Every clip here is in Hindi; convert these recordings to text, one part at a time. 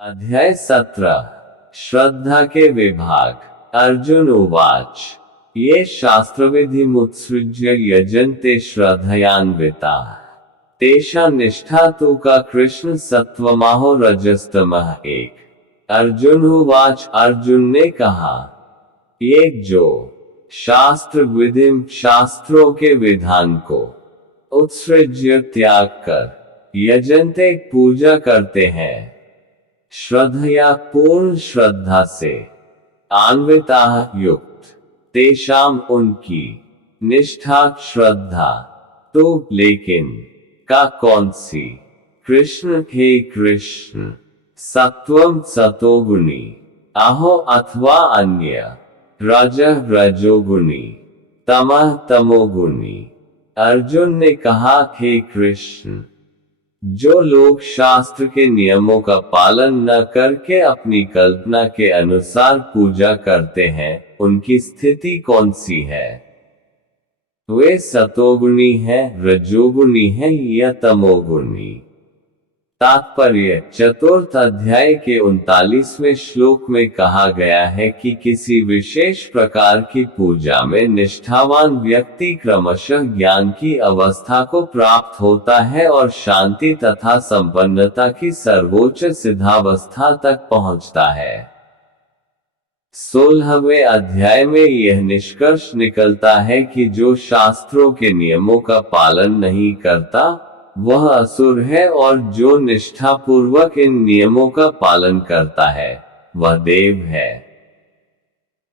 अध्याय 17 श्रद्धा के विभाग। अर्जुन उवाच ये शास्त्रविधिमुत्सृज्य यजन्ते श्रद्धयान्विताः तेषां निष्ठा तु का कृष्ण सत्त्वमाहो रजस्तमः एक। अर्जुन उवाच अर्जुन ने कहा, एक जो शास्त्र विधिम शास्त्रों के विधान को उत्सृज्य त्याग कर यजन्ते पूजा करते हैं, श्रद्धया पूर्ण श्रद्धा से, अन्विता युक्त, तेषाम उनकी, निष्ठा श्रद्धा, तो लेकिन, का कौन सी, कृष्ण हे कृष्ण, सत्वम सतोगुणी, अहो अथवा अन्य, रजः रजोगुणी, तमः तमोगुणी। अर्जुन ने कहा, हे कृष्ण, जो लोग शास्त्र के नियमों का पालन न करके अपनी कल्पना के अनुसार पूजा करते हैं, उनकी स्थिति कौन सी है? वे सतोगुणी हैं, रजोगुणी हैं या तमोगुणी? तात्पर्य चतुर्थ अध्याय के 39वें श्लोक में कहा गया है कि किसी विशेष प्रकार की पूजा में निष्ठावान व्यक्ति क्रमशः ज्ञान की अवस्था को प्राप्त होता है और शांति तथा संपन्नता की सर्वोच्च सिद्धावस्था तक पहुंचता है। 16वें अध्याय में यह निष्कर्ष निकलता है कि जो शास्त्रों के नियमों का पालन नहीं करता, वह असुर है और जो निष्ठापूर्वक इन नियमों का पालन करता है, वह देव है।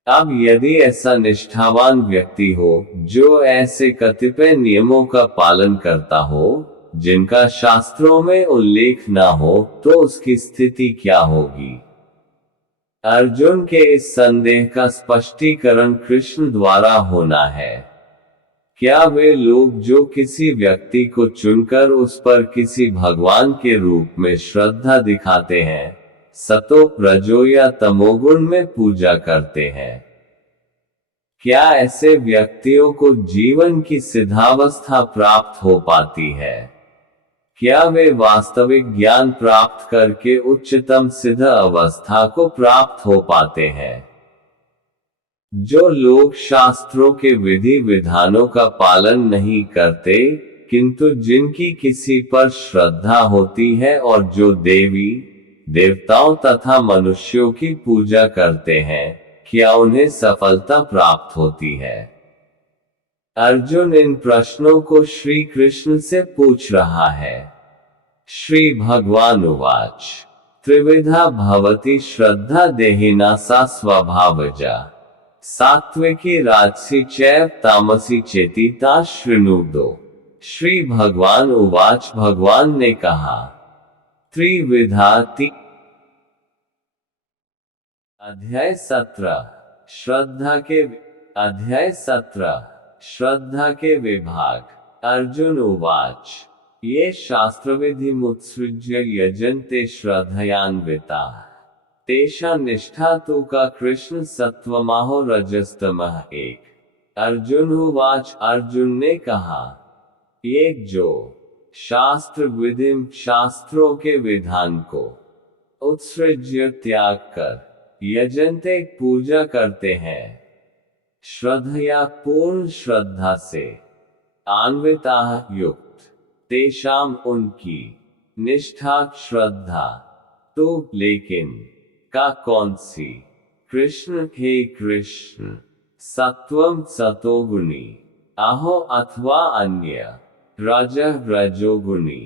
अब यदि ऐसा निष्ठावान व्यक्ति हो, जो ऐसे कतिपय नियमों का पालन करता हो, जिनका शास्त्रों में उल्लेख न हो, तो उसकी स्थिति क्या होगी? अर्जुन के इस संदेह का स्पष्टीकरण कृष्ण द्वारा होना है। क्या वे लोग जो किसी व्यक्ति को चुनकर उस पर किसी भगवान के रूप में श्रद्धा दिखाते हैं, सतो रजो या तमोगुण में पूजा करते हैं, क्या ऐसे व्यक्तियों को जीवन की सिद्धावस्था प्राप्त हो पाती है? क्या वे वास्तविक ज्ञान प्राप्त करके उच्चतम सिद्ध अवस्था को प्राप्त हो पाते हैं? जो लोग शास्त्रों के विधि विधानों का पालन नहीं करते, किंतु जिनकी किसी पर श्रद्धा होती है और जो देवी देवताओं तथा मनुष्यों की पूजा करते हैं, क्या उन्हें सफलता प्राप्त होती है? अर्जुन इन प्रश्नों को श्री कृष्ण से पूछ रहा है। श्री भगवान उवाच त्रिविधा भवति श्रद्धा देहिना सा स्वभावजा सात्विकी राजसी चैव तामसी चेति ता शृणुदो। श्री भगवान उवाच भगवान ने कहा, त्रिविधा अध्याय 17 श्रद्धा के विभाग। अर्जुन उवाच ये शास्त्रविधिमुत्सृज्य यजन्ते श्रद्धयान्विताः तेषां निष्ठा तु का कृष्ण सत्त्वमाहो रजस्तमः एक। अर्जुन उवाच अर्जुन ने कहा, एक जो शास्त्र विधिम शास्त्रों के विधान को उत्सृज्य त्याग कर यजन्ते पूजा करते हैं, श्रद्धया पूर्ण श्रद्धा से, अन्विता युक्त, तेषाम उनकी, निष्ठा श्रद्धा, तो लेकिन, का कौन सी, कृष्ण हे कृष्ण, सत्वम सतोगुणी, अहो अथवा अन्य, रजः रजोगुणी,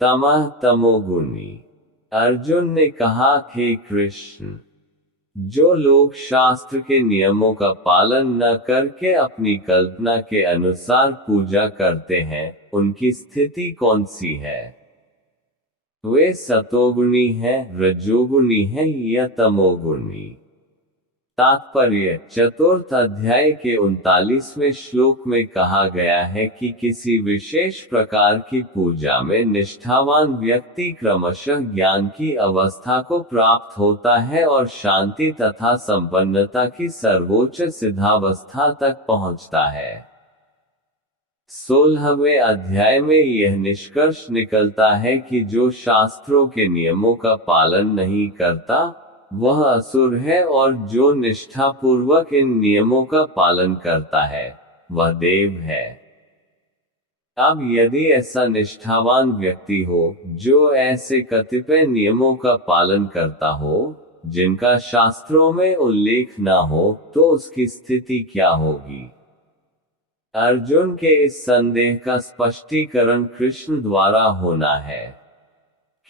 तमः तमोगुणी। अर्जुन ने कहा, हे कृष्ण, जो लोग शास्त्र के नियमों का पालन न करके अपनी कल्पना के अनुसार पूजा करते हैं, उनकी स्थिति कौन सी है? वे सतोगुणी हैं, रजोगुणी हैं या तमोगुणी? तात्पर्य चतुर्थ अध्याय के 39वें श्लोक में कहा गया है कि किसी विशेष प्रकार की पूजा में निष्ठावान व्यक्ति क्रमशः ज्ञान की अवस्था को प्राप्त होता है और शांति तथा संपन्नता की सर्वोच्च सिद्धावस्था तक पहुंचता है। 16वें अध्याय में यह निष्कर्ष निकलता है कि जो शास्त्रों के नियमों का पालन नहीं करता वह असुर है, और जो निष्ठापूर्वक इन नियमों का पालन करता है वह देव है। अब यदि ऐसा निष्ठावान व्यक्ति हो जो ऐसे कतिपय नियमों का पालन करता हो जिनका शास्त्रों में उल्लेख न हो, तो उसकी स्थिति क्या होगी? अर्जुन के इस संदेह का स्पष्टीकरण कृष्ण द्वारा होना है।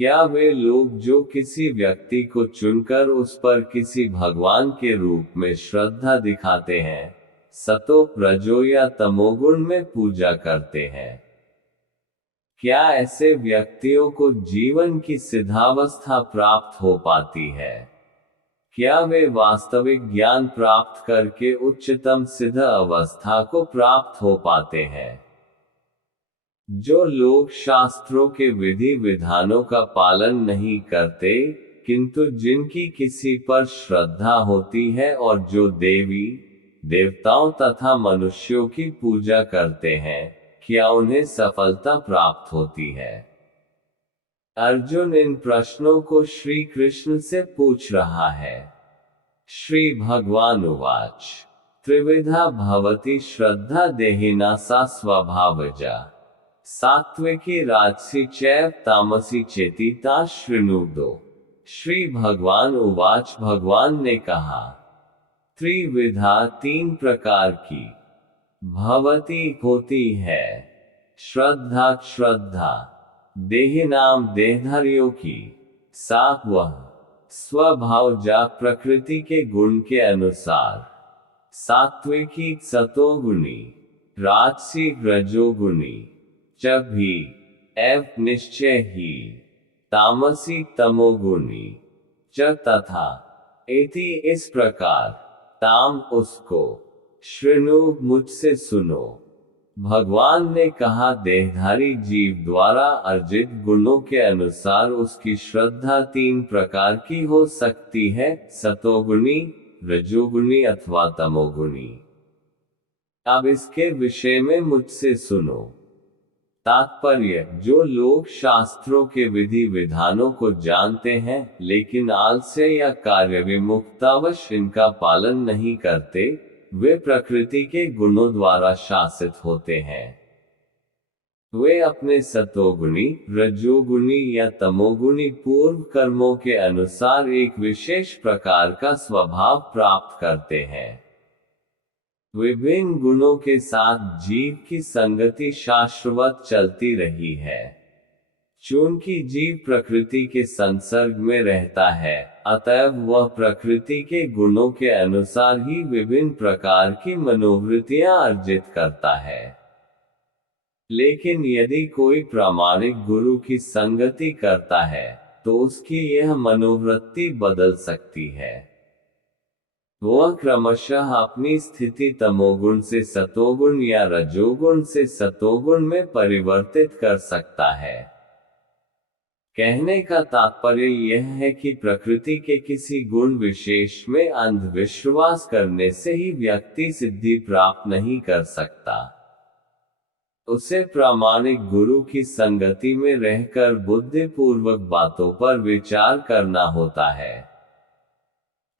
क्या वे लोग जो किसी व्यक्ति को चुनकर उस पर किसी भगवान के रूप में श्रद्धा दिखाते हैं, सतो रजो या तमोगुण में पूजा करते हैं, क्या ऐसे व्यक्तियों को जीवन की सिद्धावस्था प्राप्त हो पाती है? क्या वे वास्तविक ज्ञान प्राप्त करके उच्चतम सिद्ध अवस्था को प्राप्त हो पाते हैं? जो लोग शास्त्रों के विधि विधानों का पालन नहीं करते, किंतु जिनकी किसी पर श्रद्धा होती है और जो देवी देवताओं तथा मनुष्यों की पूजा करते हैं, क्या उन्हें सफलता प्राप्त होती है? अर्जुन इन प्रश्नों को श्री कृष्ण से पूछ रहा है। श्री भगवान उवाच त्रिविधा भवति श्रद्धा देहिना सा स्वभावजा सात्विकी राजसी चैव तामसी चेति ता शृणुदो। श्री भगवान उवाच भगवान ने कहा, त्रिविधा तीन प्रकार की, भवती होती है, श्रद्धा देहिनाम देहधारियों की, सा वह, स्वभावजा प्रकृति के गुण के अनुसार, सात्विकी सतोगुणी, राजसी रजोगुणी, च भी एव निश्चय ही, तामसी तमोगुणी, च तथा, इति इस प्रकार, ताम उसको, श्रृणु मुझसे सुनो। भगवान ने कहा, देहधारी जीव द्वारा अर्जित गुणों के अनुसार उसकी श्रद्धा तीन प्रकार की हो सकती है, सतोगुणी, रजोगुणी अथवा तमोगुणी। अब इसके विषय में मुझसे सुनो। तात्पर्य, जो लोग शास्त्रों के विधि विधानों को जानते हैं लेकिन आलस्य या कार्य विमुक्तावश इनका पालन नहीं करते, वे प्रकृति के गुणों द्वारा शासित होते हैं। वे अपने सतोगुणी, रजोगुणी या तमोगुणी पूर्व कर्मों के अनुसार एक विशेष प्रकार का स्वभाव प्राप्त करते हैं। विभिन्न गुणों के साथ जीव की संगति शाश्वत चलती रही है। चूंकि जीव प्रकृति के संसर्ग में रहता है, अतएव वह प्रकृति के गुणों के अनुसार ही विभिन्न प्रकार की मनोवृत्तियां अर्जित करता है। लेकिन यदि कोई प्रामाणिक गुरु की संगति करता है, तो उसकी यह मनोवृत्ति बदल सकती है। वह क्रमशः अपनी स्थिति तमोगुण से सतोगुण या रजोगुण से सतोगुण में परिवर्तित कर सकता है। कहने का तात्पर्य यह है कि प्रकृति के किसी गुण विशेष में अंधविश्वास करने से ही व्यक्ति सिद्धि प्राप्त नहीं कर सकता। उसे प्रामाणिक गुरु की संगति में रहकर बुद्धिपूर्वक बातों पर विचार करना होता है,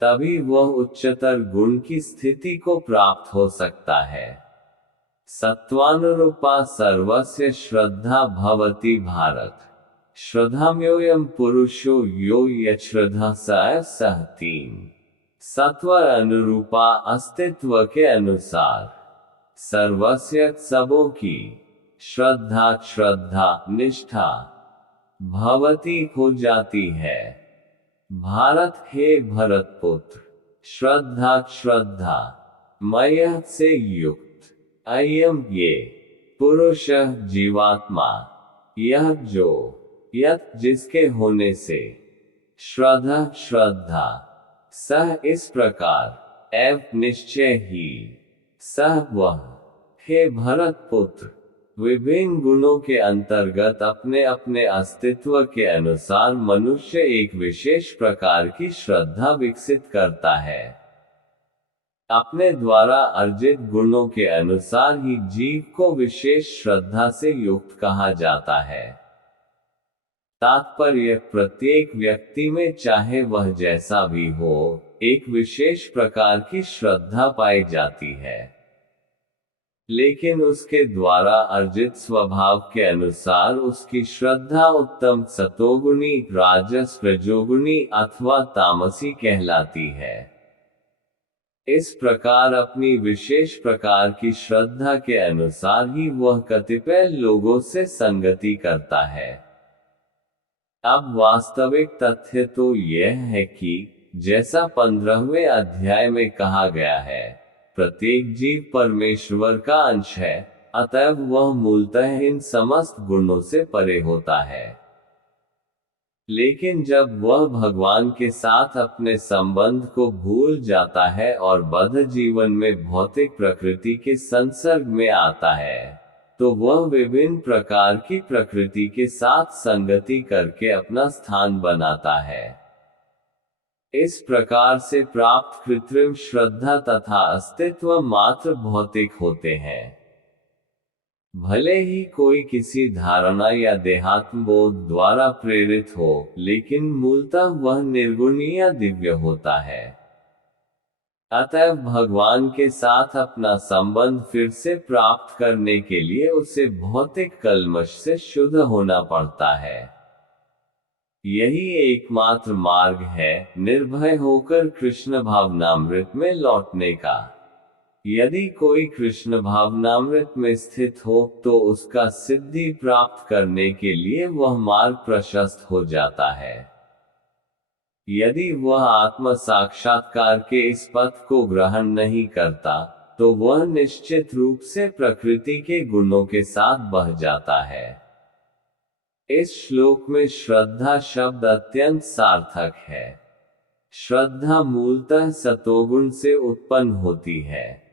तभी वह उच्चतर गुण की स्थिति को प्राप्त हो सकता है। सत्वानुरूपा सर्वस्य श्रद्धा भवति भारत, श्रद्धाम्योऽयं पुरुषो यो यच्छ्रद्धा सः तीन। सत्व अनुरूपा अस्तित्व के अनुसार सर्वस्य सबों की श्रद्धा निष्ठा भवति हो जाती है। भारत हे भरतपुत्र, श्रद्धा मय से युक्त अयम ये पुरुष जीवात्मा, यह जो यत जिसके होने से श्रद्धा सह इस प्रकार एव निश्चय ही सह वह। हे भरतपुत्र, विभिन्न गुणों के अंतर्गत अपने अपने अस्तित्व के अनुसार मनुष्य एक विशेष प्रकार की श्रद्धा विकसित करता है। अपने द्वारा अर्जित गुणों के अनुसार ही जीव को विशेष श्रद्धा से युक्त कहा जाता है। तात्पर्य, प्रत्येक व्यक्ति में चाहे वह जैसा भी हो, एक विशेष प्रकार की श्रद्धा पाई जाती है, लेकिन उसके द्वारा अर्जित स्वभाव के अनुसार उसकी श्रद्धा उत्तम सतोगुणी, राजस, रजोगुणी अथवा तामसी कहलाती है। इस प्रकार अपनी विशेष प्रकार की श्रद्धा के अनुसार ही वह कतिपय लोगों से संगति करता है। अब वास्तविक तथ्य तो यह है कि जैसा 15वें अध्याय में कहा गया है, प्रत्येक जीव परमेश्वर का अंश है, अतएव वह मूलतः इन समस्त गुणों से परे होता है। लेकिन जब वह भगवान के साथ अपने संबंध को भूल जाता है और बद्ध जीवन में भौतिक प्रकृति के संसर्ग में आता है, तो वह विभिन्न प्रकार की प्रकृति के साथ संगति करके अपना स्थान बनाता है। इस प्रकार से प्राप्त कृत्रिम श्रद्धा तथा अस्तित्व मात्र भौतिक होते हैं। भले ही कोई किसी धारणा या देहात्म बोध द्वारा प्रेरित हो, लेकिन मूलतः वह निर्गुण या दिव्य होता है। अतएव भगवान के साथ अपना संबंध फिर से प्राप्त करने के लिए उसे भौतिक कल्मश से शुद्ध होना पड़ता है। यही एकमात्र मार्ग है निर्भय होकर कृष्ण भावनामृत में लौटने का। यदि कोई कृष्ण भावनामृत में स्थित हो तो उसका सिद्धि प्राप्त करने के लिए वह मार्ग प्रशस्त हो जाता है। यदि वह आत्म साक्षात्कार के इस पथ को ग्रहण नहीं करता, तो वह निश्चित रूप से प्रकृति के गुणों के साथ बह जाता है। इस श्लोक में श्रद्धा शब्द अत्यंत सार्थक है। श्रद्धा मूलतः सतोगुण से उत्पन्न होती है।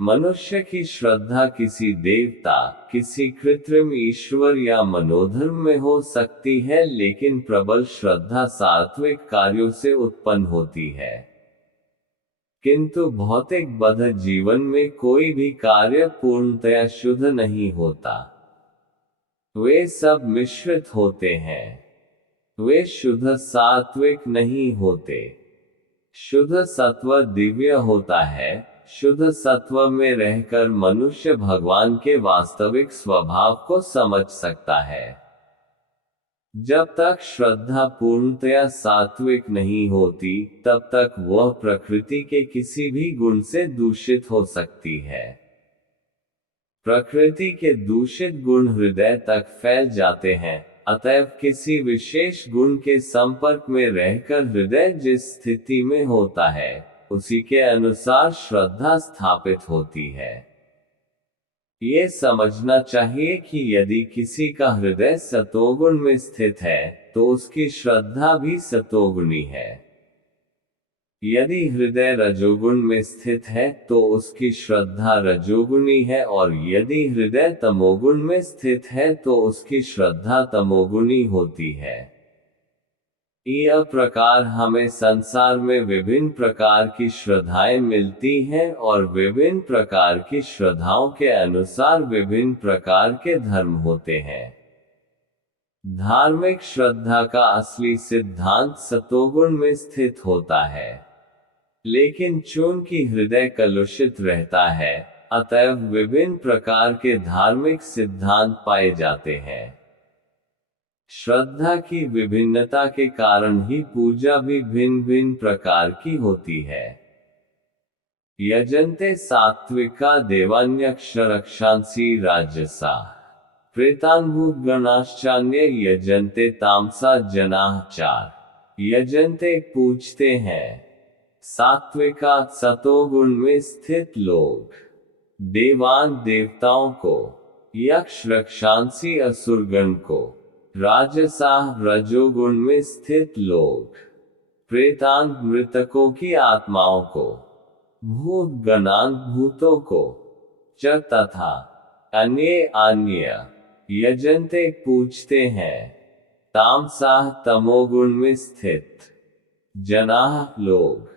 मनुष्य की श्रद्धा किसी देवता, किसी कृत्रिम ईश्वर या मनोधर्म में हो सकती है, लेकिन प्रबल श्रद्धा सात्विक कार्यों से उत्पन्न होती है। किंतु भौतिक बद्ध जीवन में कोई भी कार्य पूर्णतया शुद्ध नहीं होता। वे सब मिश्रित होते हैं। वे शुद्ध सात्विक नहीं होते। शुद्ध सत्व दिव्य होता है। शुद्ध सत्व में रहकर मनुष्य भगवान के वास्तविक स्वभाव को समझ सकता है। जब तक श्रद्धा पूर्णतया सात्विक नहीं होती, तब तक वह प्रकृति के किसी भी गुण से दूषित हो सकती है। प्रकृति के दूषित गुण हृदय तक फैल जाते हैं, अतएव किसी विशेष गुण के संपर्क में रहकर हृदय जिस स्थिति में होता है, उसी के अनुसार श्रद्धा स्थापित होती है। ये समझना चाहिए कि यदि किसी का हृदय सतोगुण में स्थित है, तो उसकी श्रद्धा भी सतोगुणी है। यदि हृदय रजोगुण में स्थित है, तो उसकी श्रद्धा रजोगुणी है, और यदि हृदय तमोगुण में स्थित है, तो उसकी श्रद्धा तमोगुणी होती है। यह प्रकार हमें संसार में विभिन्न प्रकार की श्रद्धाएं मिलती हैं, और विभिन्न प्रकार की श्रद्धाओं के अनुसार विभिन्न प्रकार के धर्म होते हैं। धार्मिक श्रद्धा का असली सिद्धांत सतोगुण में स्थित होता है, लेकिन चूंकि हृदय कलुषित रहता है, अतएव विभिन्न प्रकार के धार्मिक सिद्धांत पाए जाते हैं। श्रद्धा की विभिन्नता के कारण ही पूजा भी भिन्न भिन्न प्रकार की होती है। यजन्ते सात्विका देवान्यक्षरक्षांसी राजसा प्रेतान्भूतगणाश्चान्य यजन्ते तामसा जनाः चार। यजन्ते पूछते हैं, सात्विका सतोगुण में स्थित लोग, देवान देवताओं को, यक्ष रक्षांसी असुरगण को, राजसा रजोगुण में स्थित लोग, प्रेतान मृतकों की आत्माओं को, भूत गणान भूतों को, च तथा अन्य यजन्ते पूछते हैं, तामसा तमोगुण में स्थित जनाः लोग,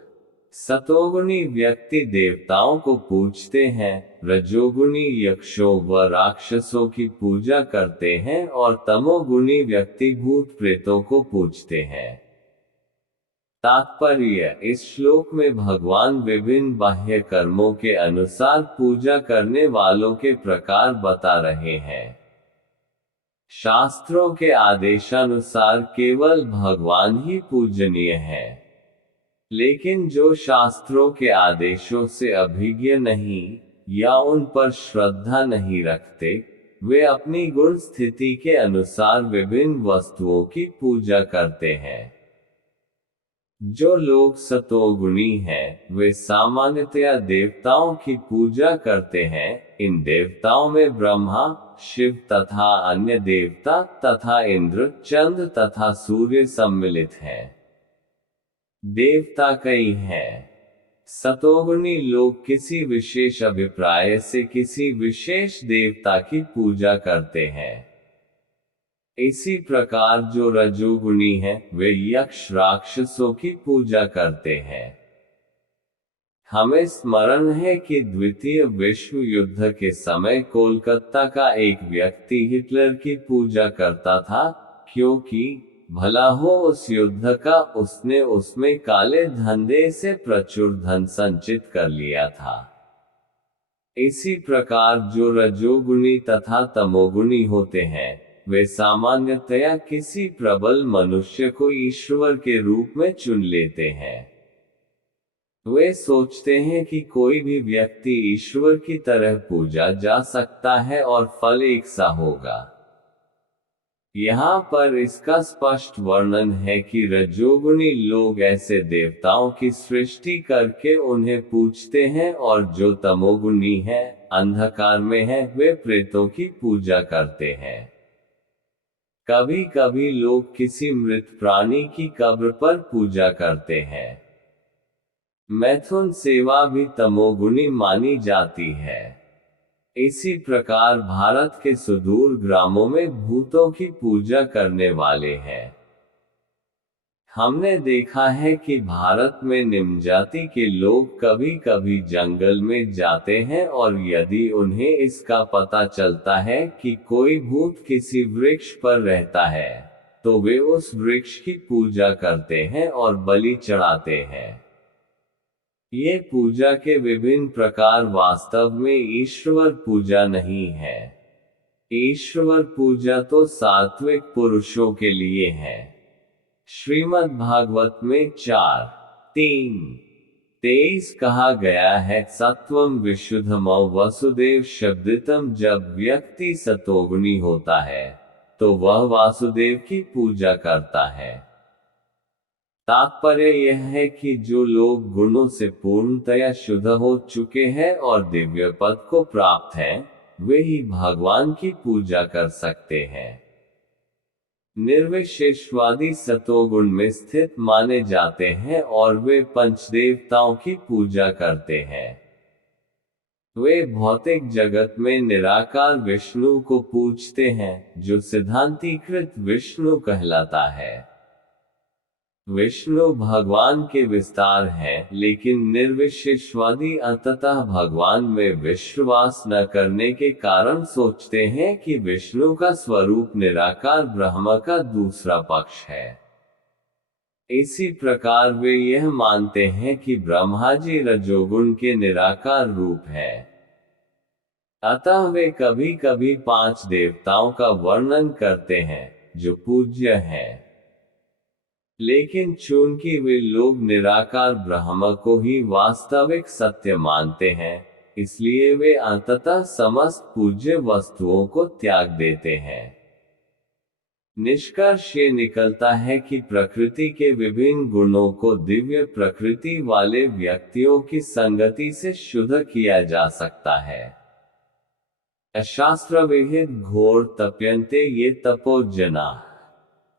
सतोगुणी व्यक्ति देवताओं को पूजते हैं, रजोगुणी यक्षों व राक्षसों की पूजा करते हैं और तमोगुणी व्यक्ति भूत प्रेतों को पूजते हैं। तात्पर्य: इस श्लोक में भगवान विभिन्न बाह्य कर्मों के अनुसार पूजा करने वालों के प्रकार बता रहे हैं। शास्त्रों के आदेशानुसार केवल भगवान ही पूजनीय है, लेकिन जो शास्त्रों के आदेशों से अभिज्ञ नहीं या उन पर श्रद्धा नहीं रखते, वे अपनी गुण स्थिति के अनुसार विभिन्न वस्तुओं की पूजा करते हैं। जो लोग सतोगुणी हैं, वे सामान्यतया देवताओं की पूजा करते हैं। इन देवताओं में ब्रह्मा, शिव तथा अन्य देवता तथा इंद्र, चंद्र तथा सूर्य सम्मिलित हैं। देवता कई हैं। सतोगुणी लोग किसी विशेष अभिप्राय से किसी विशेष देवता की पूजा करते हैं। इसी प्रकार जो रजोगुणी हैं, वे यक्ष राक्षसों की पूजा करते हैं। हमें स्मरण है कि द्वितीय विश्व युद्ध के समय कोलकाता का एक व्यक्ति हिटलर की पूजा करता था, क्योंकि भला हो उस युद्ध का उसने उसमें काले धंधे से प्रचुर धन संचित कर लिया था। इसी प्रकार जो रजोगुणी तथा तमोगुणी होते हैं, वे सामान्यतया किसी प्रबल मनुष्य को ईश्वर के रूप में चुन लेते हैं। वे सोचते हैं कि कोई भी व्यक्ति ईश्वर की तरह पूजा जा सकता है और फल एक सा होगा। यहाँ पर इसका स्पष्ट वर्णन है कि रजोगुणी लोग ऐसे देवताओं की सृष्टि करके उन्हें पूजते हैं, और जो तमोगुणी हैं, अंधकार में हैं, वे प्रेतों की पूजा करते हैं। कभी कभी लोग किसी मृत प्राणी की कब्र पर पूजा करते हैं। मैथुन सेवा भी तमोगुणी मानी जाती है। इसी प्रकार भारत के सुदूर ग्रामों में भूतों की पूजा करने वाले हैं। हमने देखा है कि भारत में निम्न जाति के लोग कभी कभी जंगल में जाते हैं, और यदि उन्हें इसका पता चलता है कि कोई भूत किसी वृक्ष पर रहता है, तो वे उस वृक्ष की पूजा करते हैं और बलि चढ़ाते हैं। ये पूजा के विभिन्न प्रकार वास्तव में ईश्वर पूजा नहीं है। ईश्वर पूजा तो सात्विक पुरुषों के लिए है। श्रीमद् भागवत में 4:3-23 कहा गया है, सत्वम विशुद्धमो वसुदेव शब्दितम। जब व्यक्ति सतोगुणी होता है, तो वह वासुदेव की पूजा करता है। तात्पर्य यह है कि जो लोग गुणों से पूर्णतया शुद्ध हो चुके हैं और दिव्य पद को प्राप्त हैं, वे ही भगवान की पूजा कर सकते हैं। निर्विशेषवादी सतोगुण में स्थित माने जाते हैं और वे पंचदेवताओं की पूजा करते हैं। वे भौतिक जगत में निराकार विष्णु को पूजते हैं, जो सिद्धांतीकृत विष्णु कहलाता है। विष्णु भगवान के विस्तार हैं, लेकिन निर्विशेषवादी अंततः भगवान में विश्वास न करने के कारण सोचते हैं कि विष्णु का स्वरूप निराकार ब्रह्म का दूसरा पक्ष है। इसी प्रकार वे यह मानते हैं कि ब्रह्मा जी रजोगुण के निराकार रूप है। अतः वे कभी कभी 5 देवताओं का वर्णन करते हैं, जो पूज्य हैं। लेकिन चूंकि वे लोग निराकार ब्रह्म को ही वास्तविक सत्य मानते हैं, इसलिए वे अंततः समस्त पूज्य वस्तुओं को त्याग देते हैं। निष्कर्ष ये निकलता है कि प्रकृति के विभिन्न गुणों को दिव्य प्रकृति वाले व्यक्तियों की संगति से शुद्ध किया जा सकता है। अशास्त्र विहित घोर तप्यन्ते ये तपोजना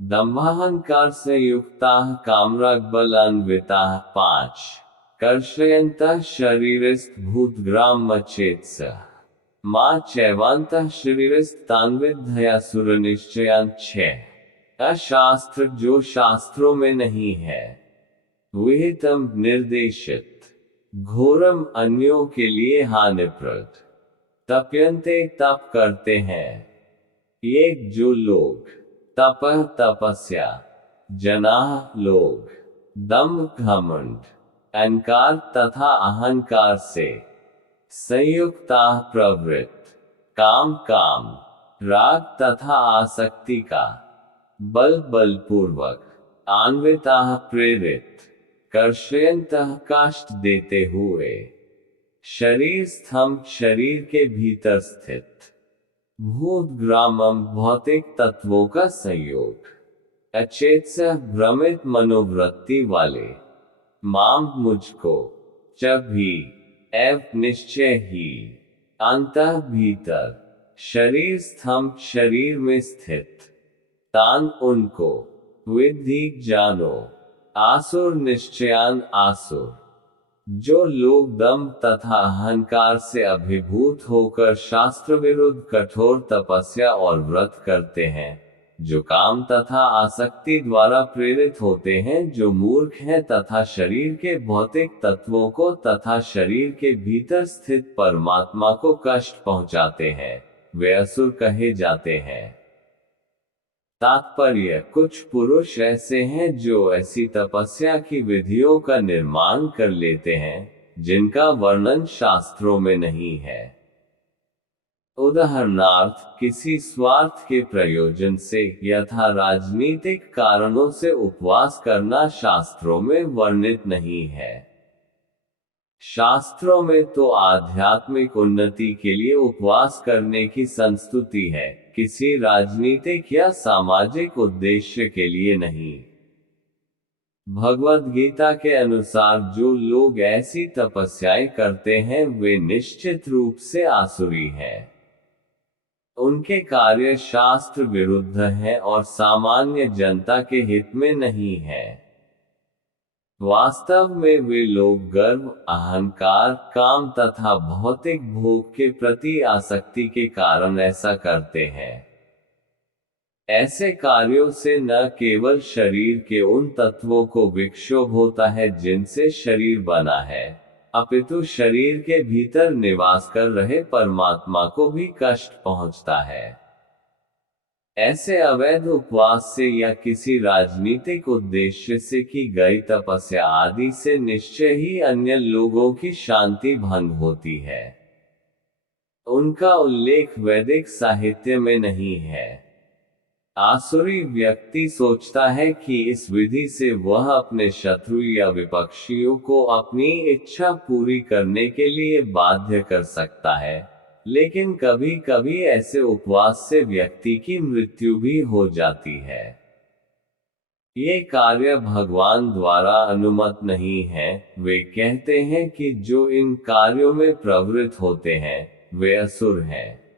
दम्भाहंकार से युक्ता कामरागबलान्विता 5 कर्षयन्तः शरीरस्थ भूतग्राम मचेत्स मां चैवान्तः शरीरस्थान्विद्धया सुरनिश्चयान् 6 अशास्त्र जो शास्त्रों में नहीं है, विहितम निर्देशित घोरम अन्यों के लिए हानिप्रद। तप्यन्ते तप करते हैं। ये जो लोग तपः तपस्या जनाः लोग दम्भ घमंड अहंकार तथा अहंकार से संयुक्ता प्रवृत्त काम काम राग तथा आसक्ति का बलपूर्वक आन्विता प्रेरित कर्षयन्तः काष्ठ देते हुए शरीर स्तंभ शरीर के भीतर स्थित भूतग्रामम भौतिक तत्वों का संयोग अचेत से भ्रमित मनोवृत्ति वाले माम मुझको च भी एव निश्चय ही अंतः भीतर शरीर स्तंभ शरीर में स्थित तान उनको विद्धि जानो आसुर निश्चयान आसुर जो लोग दम्भ तथा अहंकार से अभिभूत होकर शास्त्र विरुद्ध कठोर तपस्या और व्रत करते हैं, जो काम तथा आसक्ति द्वारा प्रेरित होते हैं, जो मूर्ख हैं तथा शरीर के भौतिक तत्वों को तथा शरीर के भीतर स्थित परमात्मा को कष्ट पहुंचाते हैं, वे असुर कहे जाते हैं। तात्पर्य कुछ पुरुष ऐसे हैं जो ऐसी तपस्या की विधियों का निर्माण कर लेते हैं जिनका वर्णन शास्त्रों में नहीं है। उदाहरणार्थ किसी स्वार्थ के प्रयोजन से यथा राजनीतिक कारणों से उपवास करना शास्त्रों में वर्णित नहीं है। शास्त्रों में तो आध्यात्मिक उन्नति के लिए उपवास करने की संस्तुति है, किसी राजनीतिक या सामाजिक उद्देश्य के लिए नहीं। भगवद गीता के अनुसार जो लोग ऐसी तपस्याएं करते हैं वे निश्चित रूप से आसुरी हैं। उनके कार्य शास्त्र विरुद्ध हैं और सामान्य जनता के हित में नहीं है। वास्तव में वे लोग गर्व, अहंकार, काम तथा भौतिक भोग के प्रति आसक्ति के कारण ऐसा करते हैं। ऐसे कार्यों से न केवल शरीर के उन तत्वों को विक्षोभ होता है जिनसे शरीर बना है, अपितु शरीर के भीतर निवास कर रहे परमात्मा को भी कष्ट पहुंचता है। ऐसे अवैध उपवास से या किसी राजनीतिक उद्देश्य से की गई तपस्या आदि से निश्चय ही अन्य लोगों की शांति भंग होती है। उनका उल्लेख वैदिक साहित्य में नहीं है। आसुरी व्यक्ति सोचता है कि इस विधि से वह अपने शत्रु या विपक्षियों को अपनी इच्छा पूरी करने के लिए बाध्य कर सकता है, लेकिन कभी कभी ऐसे उपवास से व्यक्ति की मृत्यु भी हो जाती है। ये कार्य भगवान द्वारा अनुमत नहीं है। वे कहते हैं कि जो इन कार्यों में प्रवृत्त होते हैं वे असुर हैं।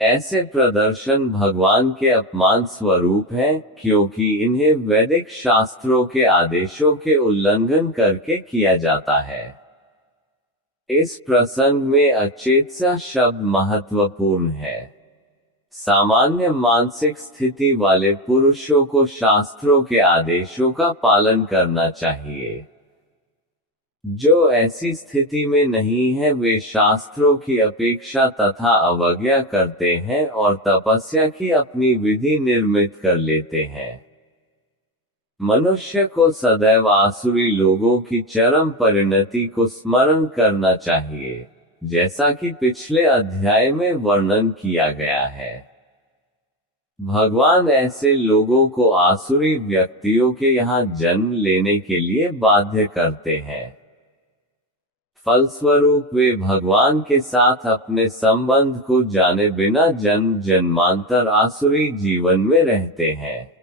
ऐसे प्रदर्शन भगवान के अपमान स्वरूप हैं, क्योंकि इन्हें वैदिक शास्त्रों के आदेशों के उल्लंघन करके किया जाता है। इस प्रसंग में अचेतसा शब्द महत्वपूर्ण है। सामान्य मानसिक स्थिति वाले पुरुषों को शास्त्रों के आदेशों का पालन करना चाहिए। जो ऐसी स्थिति में नहीं है वे शास्त्रों की अपेक्षा तथा अवज्ञा करते हैं और तपस्या की अपनी विधि निर्मित कर लेते हैं। मनुष्य को सदैव आसुरी लोगों की चरम परिणति को स्मरण करना चाहिए, जैसा कि पिछले अध्याय में वर्णन किया गया है। भगवान ऐसे लोगों को आसुरी व्यक्तियों के यहाँ जन्म लेने के लिए बाध्य करते हैं। फलस्वरूप वे भगवान के साथ अपने संबंध को जाने बिना जन्म जन्मांतर आसुरी जीवन में रहते हैं।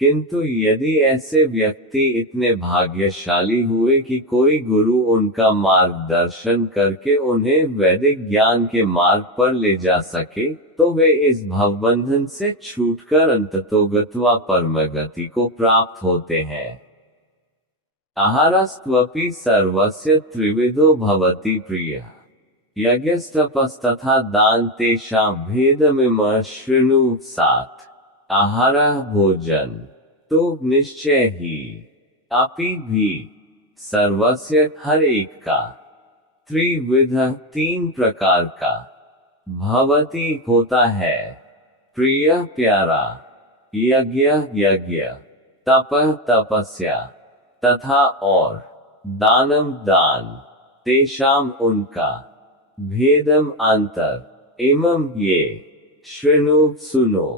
किंतु यदि ऐसे व्यक्ति इतने भाग्यशाली हुए कि कोई गुरु उनका मार्गदर्शन करके उन्हें वैदिक ज्ञान के मार्ग पर ले जा सके, तो वे इस भवबंधन से छूटकर अंततोगत्वा परमगति को प्राप्त होते हैं। आहारस्त्वपि सर्वस्य त्रिविधो भवति प्रियः यज्ञस्तपस्तथा दान तेषां भेदमिमं शृणु सात् आहारः भोजन तो निश्चय ही अपि भी सर्वस्य हर एक का, त्रिविध तीन प्रकार का, भवति होता है, प्रिय प्यारा, यज्ञ यज्ञ, तपः तपस्या, तथा और, दानम दान, तेषाम उनका, भेदम अंतर, इमम ये, शृणु सुनो,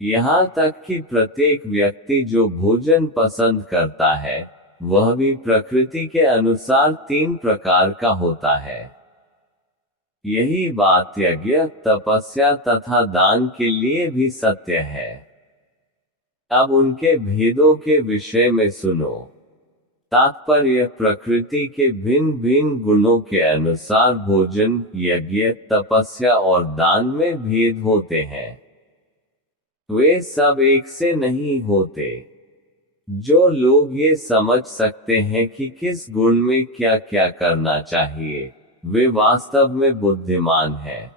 यहाँ तक कि प्रत्येक व्यक्ति जो भोजन पसंद करता है वह भी प्रकृति के अनुसार तीन प्रकार का होता है। यही बात यज्ञ, तपस्या तथा दान के लिए भी सत्य है। अब उनके भेदों के विषय में सुनो। तात्पर्य, प्रकृति के भिन्न भिन्न गुणों के अनुसार भोजन, यज्ञ, तपस्या और दान में भेद होते हैं। वे सब एक से नहीं होते। जो लोग ये समझ सकते हैं कि किस गुण में क्या क्या करना चाहिए, वे वास्तव में बुद्धिमान हैं।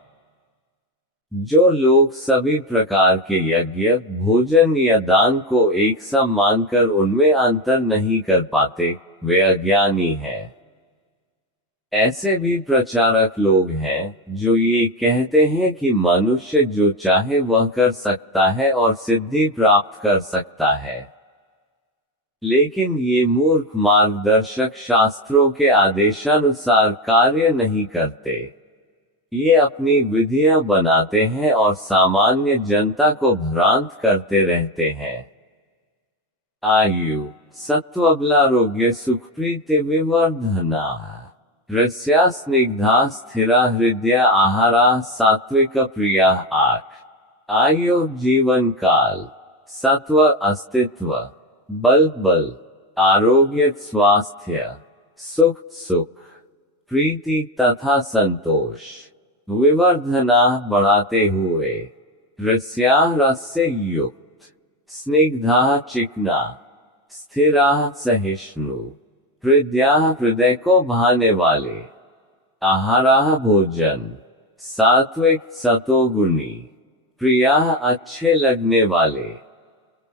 जो लोग सभी प्रकार के यज्ञ, भोजन या दान को एक सा मानकर उनमें अंतर नहीं कर पाते, वे अज्ञानी हैं। ऐसे भी प्रचारक लोग हैं जो ये कहते हैं कि मनुष्य जो चाहे वह कर सकता है और सिद्धि प्राप्त कर सकता है। लेकिन ये मूर्ख मार्गदर्शक शास्त्रों के आदेशानुसार कार्य नहीं करते। ये अपनी विधियां बनाते हैं और सामान्य जनता को भ्रांत करते रहते हैं। आयु, सत्वबलारोग्य, सुखप्रीति विवर्धना, रस्या स्निग्धा स्थिरा हृदया आहारा, सात्विक प्रिया। 8 आयु, जीवन काल, सत्व अस्तित्व, बल बल, आरोग्य स्वास्थ्य, सुख सुख, प्रीति तथा संतोष, विवर्धना बढ़ाते हुए, रस्या रस से युक्त, स्निग्धा चिकना, स्थिरा सहिष्णु, हृदया हृदय को भाने वाले, आहारा भोजन, सात्विक सतोगुणी, प्रिया अच्छे लगने वाले।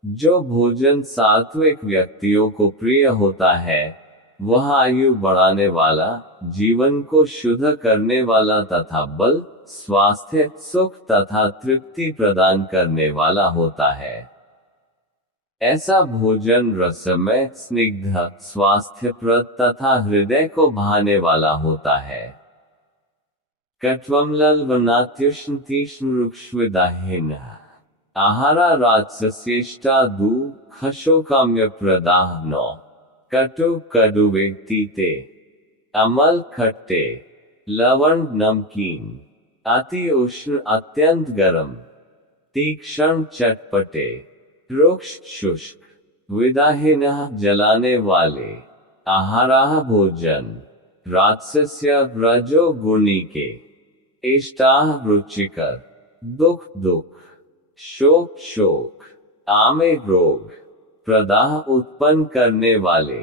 जो भोजन सात्विक व्यक्तियों को प्रिय होता है वह आयु बढ़ाने वाला, जीवन को शुद्ध करने वाला तथा बल, स्वास्थ्य, सुख तथा तृप्ति प्रदान करने वाला होता है। ऐसा भोजन रसमय, स्निग्ध, स्वास्थ्यप्रद तथा हृदय को भाने वाला होता है। कट्वमलवनात्युष्ण तीक्ष्ण रुक्षविदाहीन, आहारा राजस्येष्टा दुःखशोकाम्य प्रदाह। 9 कटु कड़ुवे तीते, अमल खट्टे, लवण नमकीन, अति उष्ण अत्यंत गर्म, तीक्ष्ण चटपटे, रुक्ष शुष्क, विदाहीनः जलाने वाले, आहाराः भोजन, राजस्य रजो गुणी के, इष्टाः रुचिकर, दुख दुख, शोक शोक, आमे रोग, प्रदाह उत्पन्न करने वाले,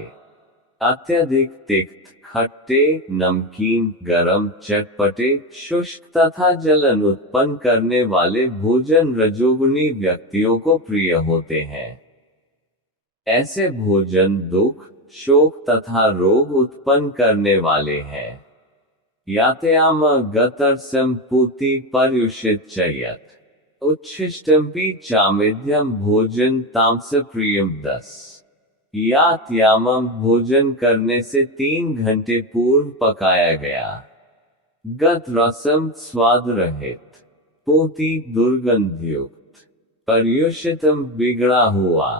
अत्यधिक तिक्त, खट्टे, नमकीन, गरम, चटपटे, शुष्क तथा जलन उत्पन्न करने वाले भोजन रजोगुणी व्यक्तियों को प्रिय होते हैं। ऐसे भोजन दुख, शोक तथा रोग उत्पन्न करने वाले हैं। यातयाम गतरसम पूति पर्युषित चयत, उच्छिष्टम्पि चामेध्यम भोजन तामस प्रियम। 10 यातयामम भोजन करने से 3 घंटे पूर्व पकाया गया, गत रसम स्वाद रहित, पूति दुर्गंधयुक्त, पर्युषितम बिगड़ा हुआ,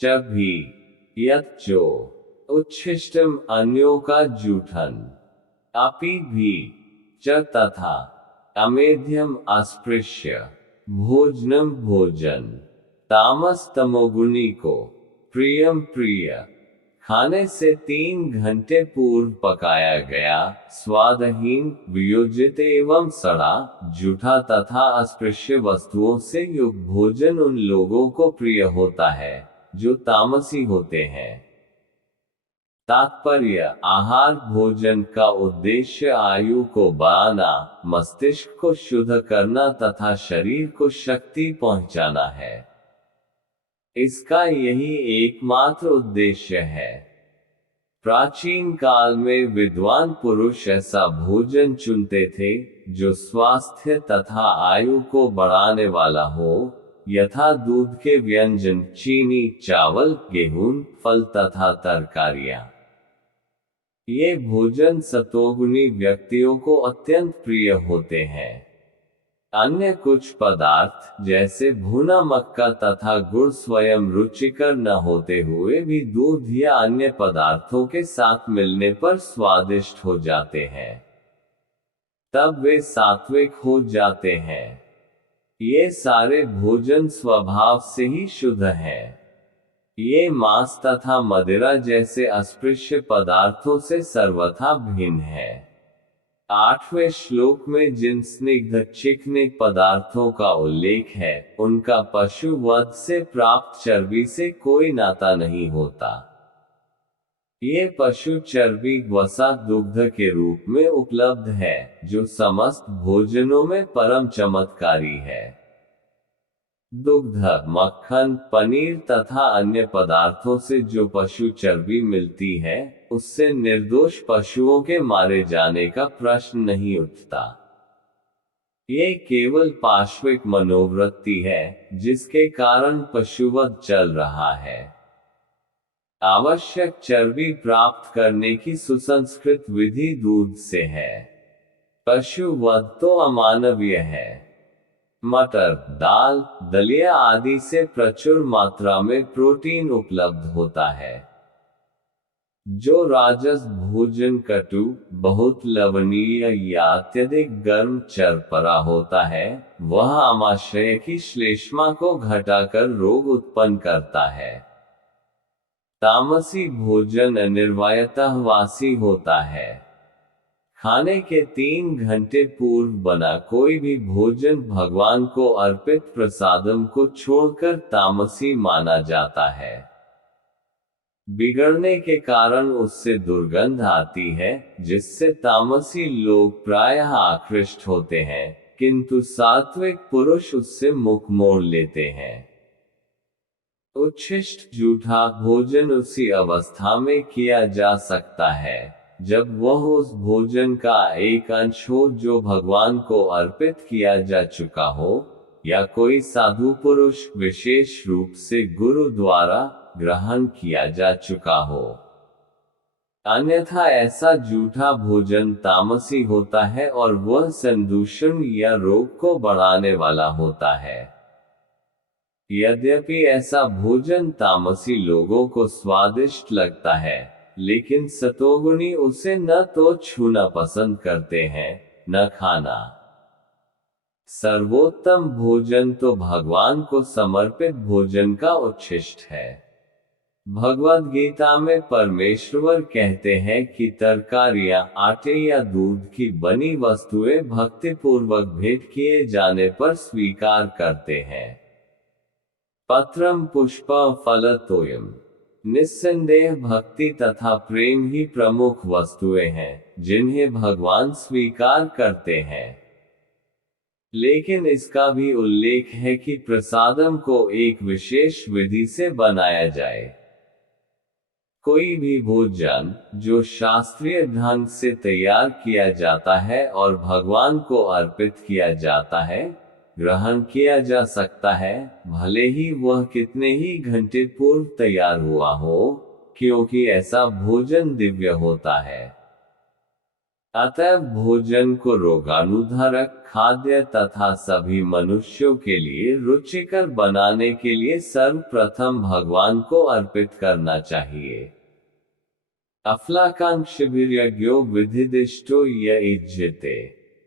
च भी, यत जो, उच्छिष्टम अन्यों का जूठन, अपि भी, च तथा, अमेध्यम अस्पृश्य, भोजनम भोजन, तामस तमोगुणी को, प्रियम प्रिय, खाने से 3 घंटे पूर्व पकाया गया, स्वादहीन, वियोजित एवं सड़ा, जूठा तथा अस्पृश्य वस्तुओं से युक्त भोजन उन लोगों को प्रिय होता है जो तामसी होते हैं। तात्पर्य, आहार भोजन का उद्देश्य आयु को बढ़ाना, मस्तिष्क को शुद्ध करना तथा शरीर को शक्ति पहुंचाना है। इसका यही एकमात्र उद्देश्य है। प्राचीन काल में विद्वान पुरुष ऐसा भोजन चुनते थे जो स्वास्थ्य तथा आयु को बढ़ाने वाला हो, यथा दूध के व्यंजन, चीनी, चावल, गेहूं, फल तथा तरकारियां। ये भोजन सतोगुणी व्यक्तियों को अत्यंत प्रिय होते हैं। अन्य कुछ पदार्थ जैसे भुना मक्का तथा गुड़ स्वयं रुचिकर न होते हुए भी दूध या अन्य पदार्थों के साथ मिलने पर स्वादिष्ट हो जाते हैं, तब वे सात्विक हो जाते हैं। ये सारे भोजन स्वभाव से ही शुद्ध हैं। ये मांस तथा मदिरा जैसे अस्पृश्य पदार्थों से सर्वथा भिन्न है। 8वें श्लोक में जिन स्निग्ध चिकने पदार्थों का उल्लेख है, उनका पशु वध से प्राप्त चर्बी से कोई नाता नहीं होता। ये पशु चर्बी वसा दुग्ध के रूप में उपलब्ध है, जो समस्त भोजनों में परम चमत्कारी है। दुग्ध, मक्खन, पनीर तथा अन्य पदार्थों से जो पशु चर्बी मिलती है, उससे निर्दोष पशुओं के मारे जाने का प्रश्न नहीं उठता। ये केवल पाश्विक मनोवृत्ति है, जिसके कारण पशुवध चल रहा है। आवश्यक चर्बी प्राप्त करने की सुसंस्कृत विधि दूध से है। पशुवध तो अमानवीय है। मटर, दाल, दलिया आदि से प्रचुर मात्रा में प्रोटीन उपलब्ध होता है। जो राजस भोजन कटु, बहुत लवणीय या अत्यधिक गर्म चरपरा होता है, वह आमाशय की श्लेष्मा को घटाकर रोग उत्पन्न करता है। तामसी भोजन अनिर्वायतः वासी होता है। खाने के 3 घंटे पूर्व बना कोई भी भोजन भगवान को अर्पित प्रसादम को छोड़कर तामसी माना जाता है। बिगड़ने के कारण उससे दुर्गंध आती है, जिससे तामसी लोग प्रायः आकृष्ट होते हैं, किंतु सात्विक पुरुष उससे मुख मोड़ लेते हैं। उच्छिष्ट जूठा भोजन उसी अवस्था में किया जा सकता है जब वह उस भोजन का एक अंश हो जो भगवान को अर्पित किया जा चुका हो, या कोई साधु पुरुष विशेष रूप से गुरु द्वारा ग्रहण किया जा चुका हो। अन्यथा ऐसा जूठा भोजन तामसी होता है और वह संदूषण या रोग को बढ़ाने वाला होता है। यद्यपि ऐसा भोजन तामसी लोगों को स्वादिष्ट लगता है, लेकिन सतोगुणी उसे न तो छूना पसंद करते हैं, न खाना। सर्वोत्तम भोजन तो भगवान को समर्पित भोजन का उच्छिष्ट है। भगवद गीता में परमेश्वर कहते हैं कि तरकारियां, आटे या दूध की बनी वस्तुएं भक्तिपूर्वक भेंट किए जाने पर स्वीकार करते हैं। पत्रम पुष्पम फलतोयम। निस्संदेह भक्ति तथा प्रेम ही प्रमुख वस्तुएं हैं, जिन्हें भगवान स्वीकार करते हैं। लेकिन इसका भी उल्लेख है कि प्रसादम को एक विशेष विधि से बनाया जाए। कोई भी भोजन जो शास्त्रीय ढंग से तैयार किया जाता है और भगवान को अर्पित किया जाता है, ग्रहण किया जा सकता है, भले ही वह कितने ही घंटे पूर्व तैयार हुआ हो, क्योंकि ऐसा भोजन दिव्य होता है। अतएव भोजन को रोगाणुधारक, खाद्य तथा सभी मनुष्यों के लिए रुचिकर बनाने के लिए सर्वप्रथम भगवान को अर्पित करना चाहिए। अफलाकांक्षिभिर्यज्ञो विधिदिष्टो य इज्जते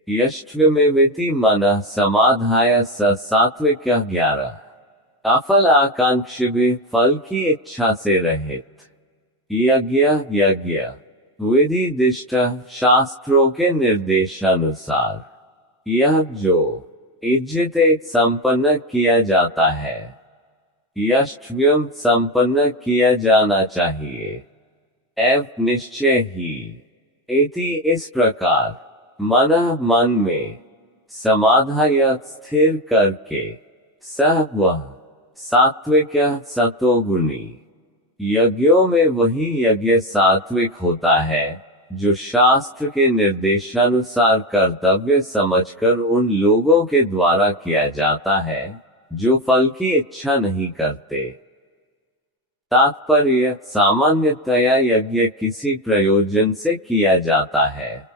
यष्ट्वमेवेति मनः समाधाय स सात्विकः 11। अफल आकांक्षिभिः, फल की इच्छा से रहित। यज्ञ विधिदिष्ट, शास्त्रों के निर्देशानुसार। यह जो इज्जते संपन्न किया जाता है, यष्ट्व्यम संपन्न किया जाना चाहिए, एव निश्चय ही, इति इस प्रकार, मनः मन में, समाधाय स्थिर करके, सह वह, सात्विक सतोगुणी, यज्ञों में वही यज्ञ सात्विक होता है जो शास्त्र के निर्देशानुसार कर्तव्य समझकर उन लोगों के द्वारा किया जाता है जो फल की इच्छा नहीं करते। तात्पर्य, सामान्यतया यज्ञ किसी प्रयोजन से किया जाता है,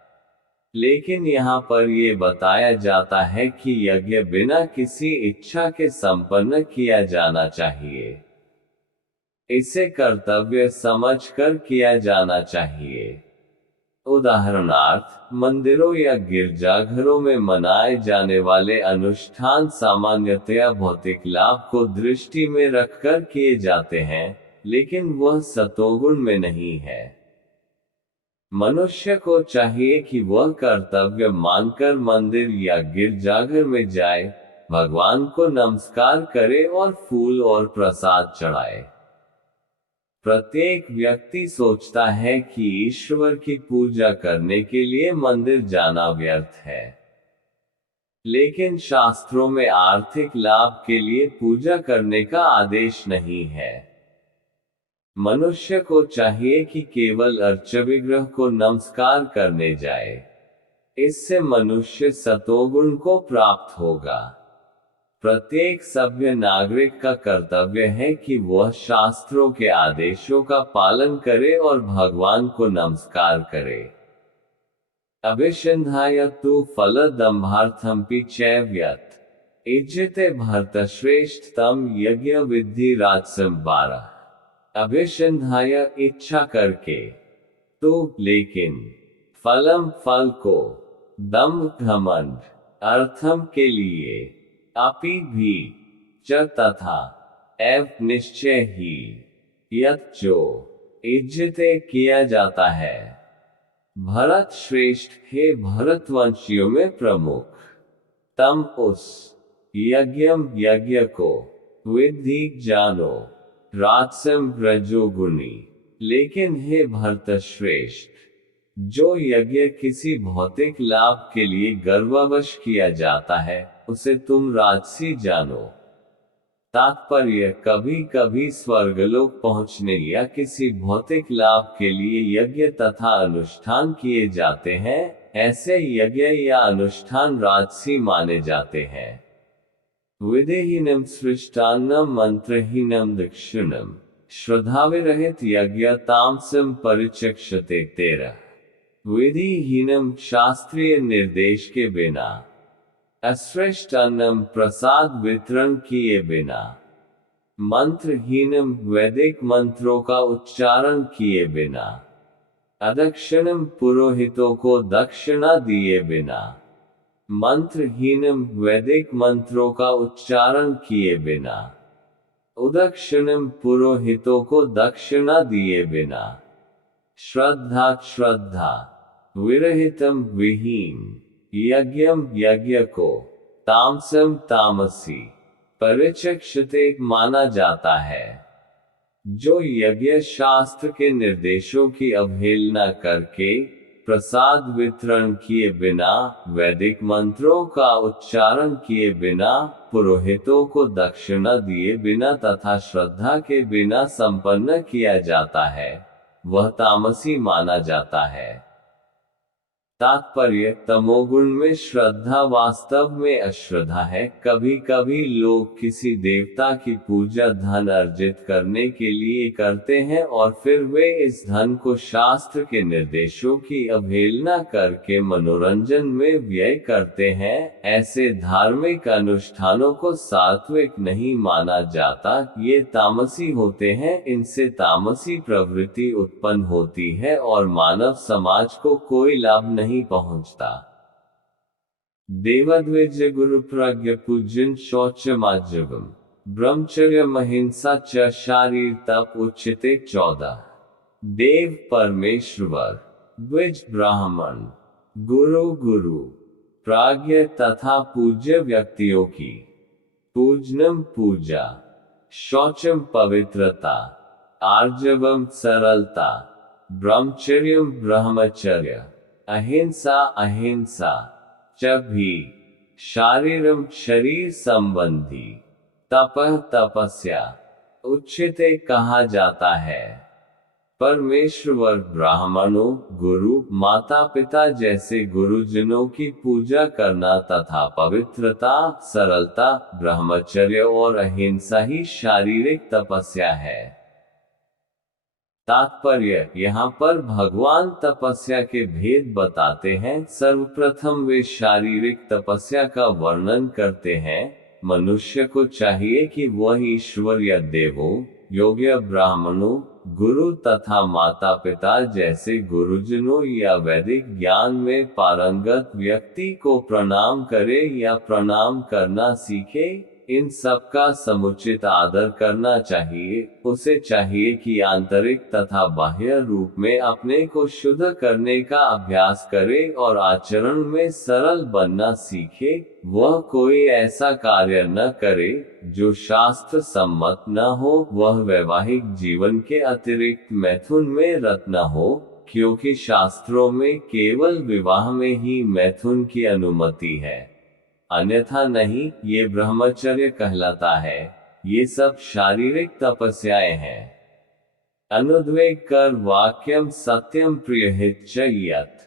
लेकिन यहाँ पर ये बताया जाता है कि यज्ञ बिना किसी इच्छा के संपन्न किया जाना चाहिए। इसे कर्तव्य समझकर किया जाना चाहिए। उदाहरणार्थ, मंदिरों या गिरजाघरों में मनाए जाने वाले अनुष्ठान सामान्यतया भौतिक लाभ को दृष्टि में रखकर किए जाते हैं, लेकिन वह सतोगुण में नहीं है। मनुष्य को चाहिए कि वह कर्तव्य मानकर मंदिर या गिरजाघर में जाए, भगवान को नमस्कार करे और फूल और प्रसाद चढ़ाए। प्रत्येक व्यक्ति सोचता है कि ईश्वर की पूजा करने के लिए मंदिर जाना व्यर्थ है, लेकिन शास्त्रों में आर्थिक लाभ के लिए पूजा करने का आदेश नहीं है। मनुष्य को चाहिए कि केवल अर्चविग्रह को नमस्कार करने जाए। इससे मनुष्य सतोगुण को प्राप्त होगा। प्रत्येक सभ्य नागरिक का कर्तव्य है कि वह शास्त्रों के आदेशों का पालन करे और भगवान को नमस्कार करे। अभिषिन्धाय तु फलदम्भार्थमपि चैव्यत् इज्जते भरतश्रेष्ठ तम यज्ञ विद्धि राजसं 12। अभिषिन्धाय इच्छा करके, तो लेकिन, फलम फल को, दम्भ घमंड, अर्थम के लिए, अपि भी, च तथा, एव निश्चय ही, यत जो, इज्जते किया जाता है। भरत श्रेष्ठ, हे भरतवंशियों में प्रमुख, तम उस यज्ञम यज्ञ को, विद्धि जानो, राजसम रजोगुणी, लेकिन हे भरतश्रेष्ठ, जो यज्ञ किसी भौतिक लाभ के लिए गर्ववश किया जाता है, उसे तुम राजसी जानो। तात्पर्य, कभी कभी स्वर्गलोक पहुंचने या किसी भौतिक लाभ के लिए यज्ञ तथा अनुष्ठान किए जाते हैं। ऐसे यज्ञ या अनुष्ठान राजसी माने जाते हैं। विधिहीनम सृष्टान्नम मंत्रहीनम दक्षिणम श्रद्धाविरहित यज्ञ तामसम परिचक्षते 13। विधिहीनम शास्त्रीय निर्देश के बिना, अश्रेष्ठ अन्नम प्रसाद वितरण किए बिना, मंत्रहीनम वैदिक मंत्रों का उच्चारण किए बिना, अदक्षिणम पुरोहितों को दक्षिणा दिए बिना, मंत्रहीनम वैदिक मंत्रों का उच्चारण किए बिना, उदक्षिणम पुरोहितों को दक्षिणा दिए बिना, श्रद्धा विरहितम विहीन, यज्ञम यज्ञ को, तामसम तामसी, परिचक्षते माना जाता है। जो यज्ञ शास्त्र के निर्देशों की अवहेलना करके, प्रसाद वितरण किए बिना, वैदिक मंत्रों का उच्चारण किए बिना, पुरोहितों को दक्षिणा दिए बिना तथा श्रद्धा के बिना संपन्न किया जाता है, वह तामसी माना जाता है। तात्पर्य, तमोगुण में श्रद्धा वास्तव में अश्रद्धा है। कभी कभी लोग किसी देवता की पूजा धन अर्जित करने के लिए करते हैं और फिर वे इस धन को शास्त्र के निर्देशों की अवहेलना करके मनोरंजन में व्यय करते हैं। ऐसे धार्मिक अनुष्ठानों को सात्विक नहीं माना जाता, ये तामसी होते हैं। इनसे तामसी प्रवृत्ति उत्पन्न होती है और मानव समाज को कोई लाभ नहीं पहुंचता। देवद्विज गुरु प्रज्ञ पूजन शौचमाज्यवम ब्रह्मचर्य महिंसा च शारीर तप उच्चते 14। देव परमेश्वर, द्विज ब्राह्मण, गुरु प्राज्ञ तथा पूज्य व्यक्तियों की पूजनम पूजा, शौचम पवित्रता, आर्जवम सरलता, ब्रह्मचर्यम ब्रह्मचर्य, अहिंसा च भी, शारीरम शरीर संबंधी, तपः तपस्या, उच्चते कहा जाता है। परमेश्वर ब्राह्मणों, गुरु, माता पिता जैसे गुरुजनों की पूजा करना तथा पवित्रता, सरलता, ब्रह्मचर्य और अहिंसा ही शारीरिक तपस्या है। तात्पर्य: यहाँ पर भगवान तपस्या के भेद बताते हैं। सर्वप्रथम वे शारीरिक तपस्या का वर्णन करते हैं। मनुष्य को चाहिए कि वह ईश्वर या देवों, योग्य ब्राह्मणों, गुरु तथा माता पिता जैसे गुरुजनों या वैदिक ज्ञान में पारंगत व्यक्ति को प्रणाम करे या प्रणाम करना सीखे। इन सब का समुचित आदर करना चाहिए। उसे चाहिए कि आंतरिक तथा बाह्य रूप में अपने को शुद्ध करने का अभ्यास करे और आचरण में सरल बनना सीखे। वह कोई ऐसा कार्य न करे जो शास्त्र सम्मत न हो। वह वैवाहिक जीवन के अतिरिक्त मैथुन में रत न हो, क्योंकि शास्त्रों में केवल विवाह में ही मैथुन की अनुमति है, अन्यथा नहीं। ये ब्रह्मचर्य कहलाता है। ये सब शारीरिक तपस्याएं हैं। अनुद्वेग कर वाक्यम सत्यम प्रियहित च यत्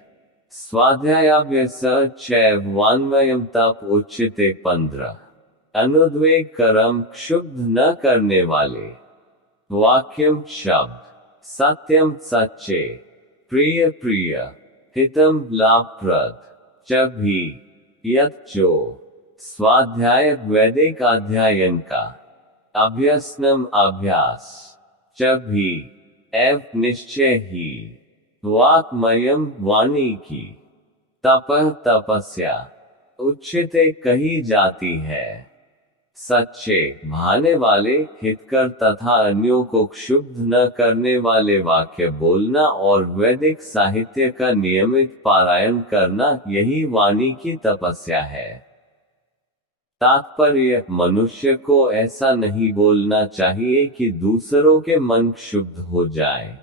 स्वाध्यायाभ्यास चैव वान्मयम तप उच्यते 15। अनुद्वेग करम क्षुब्ध न करने वाले, वाक्यम शब्द, सत्यम सच्चे, प्रिय प्रिय, हितम लाभप्रद, च भी, यत् जो, स्वाध्याय वैदिक अध्ययन का, अभ्यसनम अभ्यास, च भी, एव निश्चय ही, वाक्मयम वाणी की, तपः तपस्या, उच्यते कही जाती है। सच्चे, भाने वाले, हितकर तथा अन्यों को क्षुब्ध न करने वाले वाक्य बोलना और वैदिक साहित्य का नियमित पारायण करना, यही वाणी की तपस्या है। तात्पर्य: मनुष्य को ऐसा नहीं बोलना चाहिए कि दूसरों के मन क्षुब्ध हो जाए।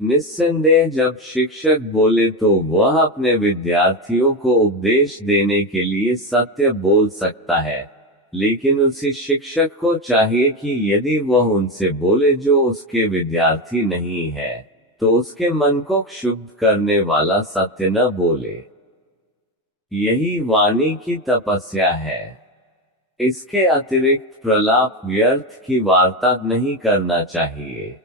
निस्संदेह जब शिक्षक बोले तो वह अपने विद्यार्थियों को उपदेश देने के लिए सत्य बोल सकता है, लेकिन उसी शिक्षक को चाहिए कि यदि वह उनसे बोले जो उसके विद्यार्थी नहीं है, तो उसके मन को क्षुब्ध करने वाला सत्य न बोले। यही वाणी की तपस्या है। इसके अतिरिक्त प्रलाप, व्यर्थ की वार्ता नहीं करना चाहिए।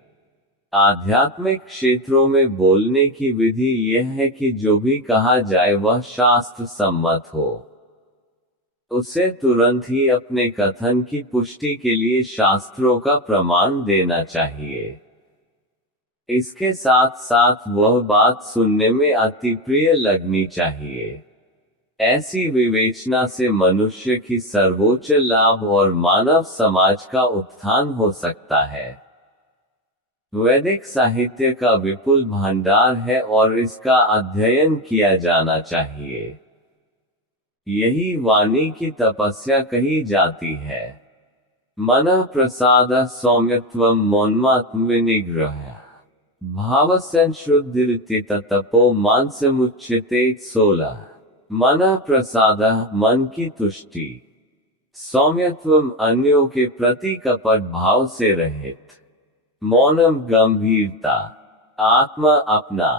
आध्यात्मिक क्षेत्रों में बोलने की विधि यह है कि जो भी कहा जाए वह शास्त्र सम्मत हो। उसे तुरंत ही अपने कथन की पुष्टि के लिए शास्त्रों का प्रमाण देना चाहिए। इसके साथ साथ वह बात सुनने में अति प्रिय लगनी चाहिए। ऐसी विवेचना से मनुष्य की सर्वोच्च लाभ और मानव समाज का उत्थान हो सकता है। वैदिक साहित्य का विपुल भंडार है और इसका अध्ययन किया जाना चाहिए। यही वाणी की तपस्या कही जाती है। मनः प्रसादः सौम्यत्वं मौनमात्म विनिग्रह भावसंशुद्धिरिति तपो मानसमुच्यते 16। मनः प्रसादः मन की तुष्टि, सौम्यत्वम अन्यों के प्रति कपट भाव से रहित, मौनम गंभीरता, आत्मा अपना,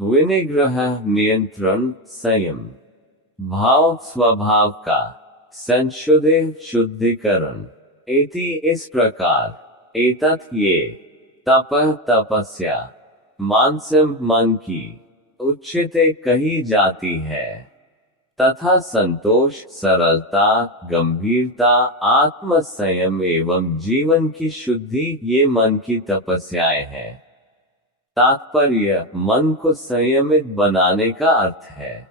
विनिग्रह नियंत्रण संयम, भाव स्वभाव का, संशुद्धि शुद्धिकरण, इति इस प्रकार, एतत् ये, तपः तपस्या, मानसम मन की, उच्यते कही जाती है, तथा संतोष, सरलता, गंभीरता, आत्म संयम एवं जीवन की शुद्धि ये मन की तपस्याएं हैं। तात्पर्य: मन को संयमित बनाने का अर्थ है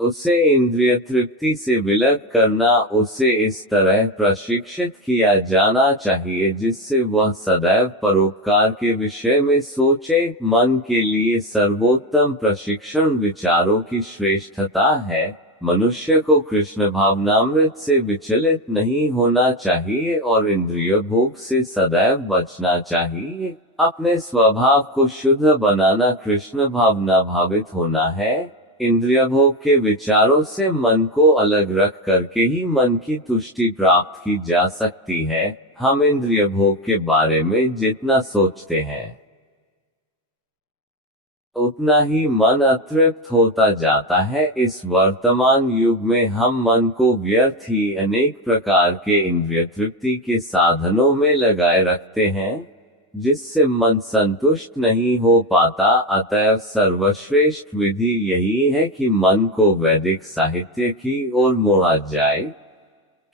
उसे इंद्रिय तृप्ति से विलग करना। उसे इस तरह प्रशिक्षित किया जाना चाहिए जिससे वह सदैव परोपकार के विषय में सोचे। मन के लिए सर्वोत्तम प्रशिक्षण विचारों की श्रेष्ठता है। मनुष्य को कृष्ण भावनामृत से विचलित नहीं होना चाहिए और इंद्रिय भोग से सदैव बचना चाहिए। अपने स्वभाव को शुद्ध बनाना कृष्ण भावना भावित होना है। इंद्रिय भोग के विचारों से मन को अलग रख करके ही मन की तुष्टि प्राप्त की जा सकती है। हम इंद्रिय भोग के बारे में जितना सोचते हैं उतना ही मन अतृप्त होता जाता है। इस वर्तमान युग में हम मन को व्यर्थ ही अनेक प्रकार के इंद्रिय तृप्ति के साधनों में लगाए रखते हैं, जिससे मन संतुष्ट नहीं हो पाता। अतएव सर्वश्रेष्ठ विधि यही है कि मन को वैदिक साहित्य की ओर मोड़ा जाए,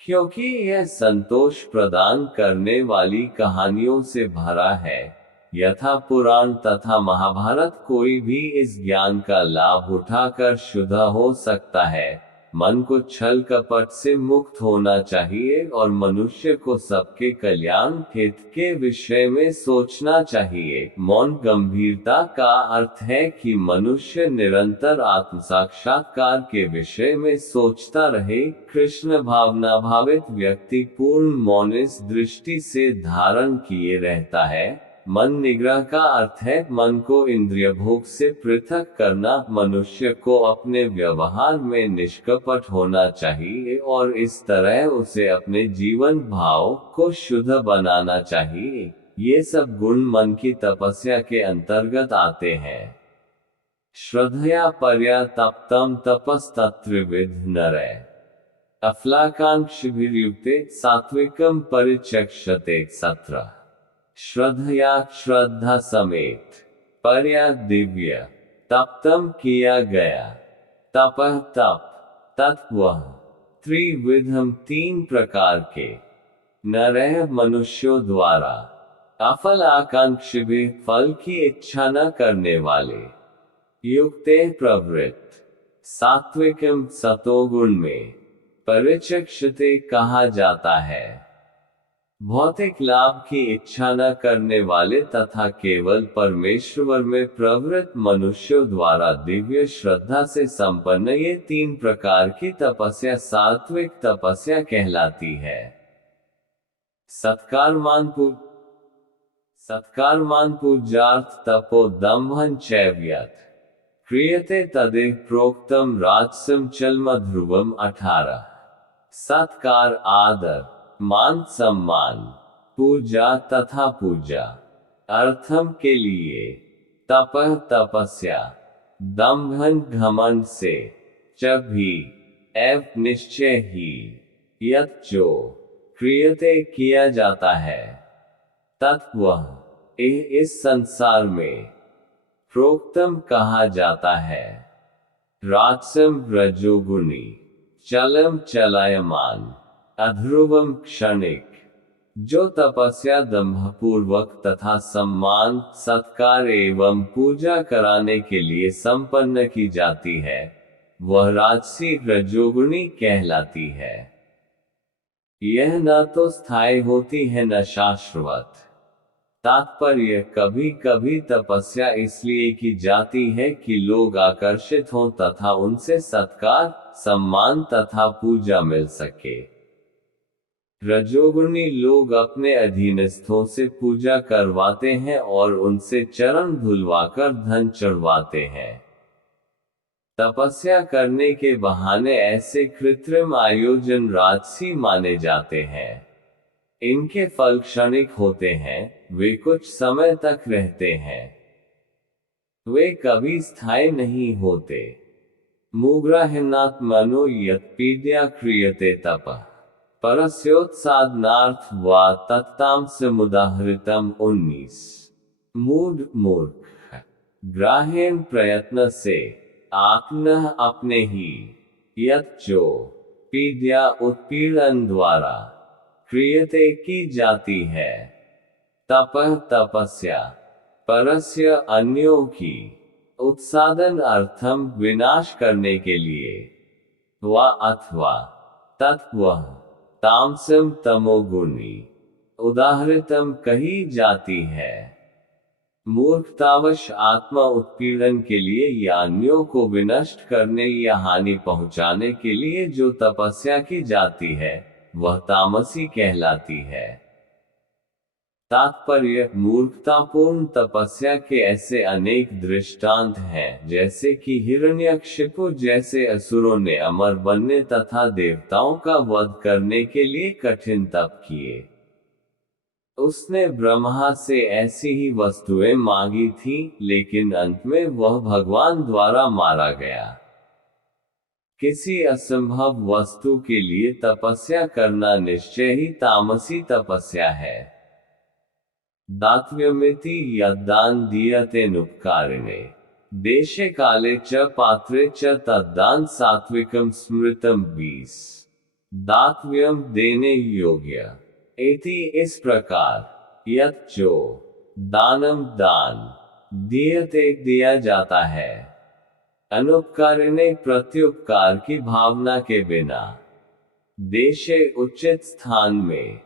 क्योंकि यह संतोष प्रदान करने वाली कहानियों से भरा है। यथा पुराण तथा महाभारत। कोई भी इस ज्ञान का लाभ उठाकर शुद्ध हो सकता है। मन को छल कपट से मुक्त होना चाहिए और मनुष्य को सबके कल्याण हित के विषय में सोचना चाहिए। मौन गंभीरता का अर्थ है कि मनुष्य निरंतर आत्म साक्षात्कार के विषय में सोचता रहे। कृष्ण भावना भावित व्यक्ति पूर्ण मौन इस दृष्टि से धारण किए रहता है। मन निग्रह का अर्थ है मन को इंद्रिय भोग से पृथक करना। मनुष्य को अपने व्यवहार में निष्कपट होना चाहिए और इस तरह उसे अपने जीवन भाव को शुद्ध बनाना चाहिए। ये सब गुण मन की तपस्या के अंतर्गत आते हैं। श्रद्धया परया तप्तम तपस्तत्रिविध नरः अफलाकांक्षभिर्युक्ते सात्विकम परिचक्षते सत्र। श्रद्धया श्रद्धा समेत परया दिव्य तप्तम किया गया। तपः तप तत्व त्रिविधम तीन प्रकार के नरः मनुष्यों द्वारा अफल आकांक्षिभिः फल की इच्छा न करने वाले युक्ते प्रवृत्त सात्विकम सतोगुण में परिचक्षते कहा जाता है। भौतिक लाभ की इच्छा न करने वाले तथा केवल परमेश्वर में प्रवृत्त मनुष्यों द्वारा दिव्य श्रद्धा से संपन्न ये तीन प्रकार की तपस्या सात्विक तपस्या कहलाती है। सत्कारमान पूजार्थ तपो दम्भं चैव्यत् क्रियते तदेव प्रोक्तम राजसम चल्म ध्रुवम 18। सत्कार आदर मान सम्मान पूजा तथा पूजा अर्थम के लिए तपः तपस्या दम्भन घमंड से च भी एव निश्चय ही यत जो क्रियते किया जाता है तत्व इस संसार में प्रोक्तम कहा जाता है। राजसम रजोगुणी चलम चलायमान अध्रुवम क्षणिक जो तपस्या दम्भपूर्वक तथा सम्मान सत्कार एवं पूजा कराने के लिए संपन्न की जाती है वह राजसी रजोगुणी कहलाती है। यह न तो स्थायी होती है न शाश्वत। तात्पर्य कभी कभी तपस्या इसलिए की जाती है कि लोग आकर्षित हों तथा उनसे सत्कार सम्मान तथा पूजा मिल सके। रजोगुणी लोग अपने अधीनस्थों से पूजा करवाते हैं और उनसे चरण धुलवाकर धन चढ़वाते हैं। तपस्या करने के बहाने ऐसे कृत्रिम आयोजन राजसी माने जाते हैं। इनके फल क्षणिक होते हैं, वे कुछ समय तक रहते हैं, वे कभी स्थायी नहीं होते। मुग्राह्यनात्मनो यत्पीड्या क्रियते तपः परस्योत्सादनार्थ वा तत्तामसमुदाहृतम् 19। मूर्ख ग्राह्यन प्रयत्न से आत्मनः अपने ही यत जो पीड्या उत्पीड़न द्वारा क्रियते की जाती है तपः तपस्या परस्य अन्यों की उत्सादन अर्थम विनाश करने के लिए वा अथवा तत्व तामसम तमोगुणी उदाहृतम कही जाती है। मूर्खतावश आत्मा उत्पीड़न के लिए या अन्यों को विनष्ट करने या हानि पहुंचाने के लिए जो तपस्या की जाती है वह तामसी कहलाती है। तात्पर्य मूर्खतापूर्ण तपस्या के ऐसे अनेक दृष्टांत हैं, जैसे कि हिरण्यकशिपु जैसे असुरों ने अमर बनने तथा देवताओं का वध करने के लिए कठिन तप किए। उसने ब्रह्मा से ऐसी ही वस्तुएं मांगी थी, लेकिन अंत में वह भगवान द्वारा मारा गया। किसी असंभव वस्तु के लिए तपस्या करना निश्चय ही तामसी तपस्या है। दातव्यमिति यद्दान दीयतेनुपकारिणे देशे काले च पात्रे च तद्दान सात्विकम स्मृतम 20। दातव्यम देने योग्य इति इस प्रकार यत् जो दानम दान दीयते दिया जाता है, अनुपकारिणे प्रत्युपकार की भावना के बिना, देशे उचित स्थान में,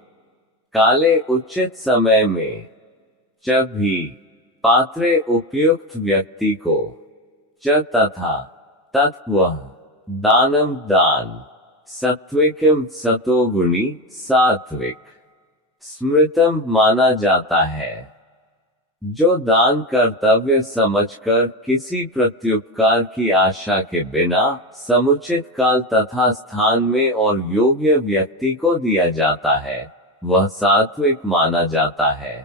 काले उचित समय में, जब भी पात्रे उपयुक्त व्यक्ति को, च तथा तत्व दानम दान, सत्विकम सतोगुणी सात्विक, स्मृतम माना जाता है, जो दान कर्तव्य समझकर किसी प्रत्युपकार की आशा के बिना समुचित काल तथा स्थान में और योग्य व्यक्ति को दिया जाता है, वह सात्विक माना जाता है।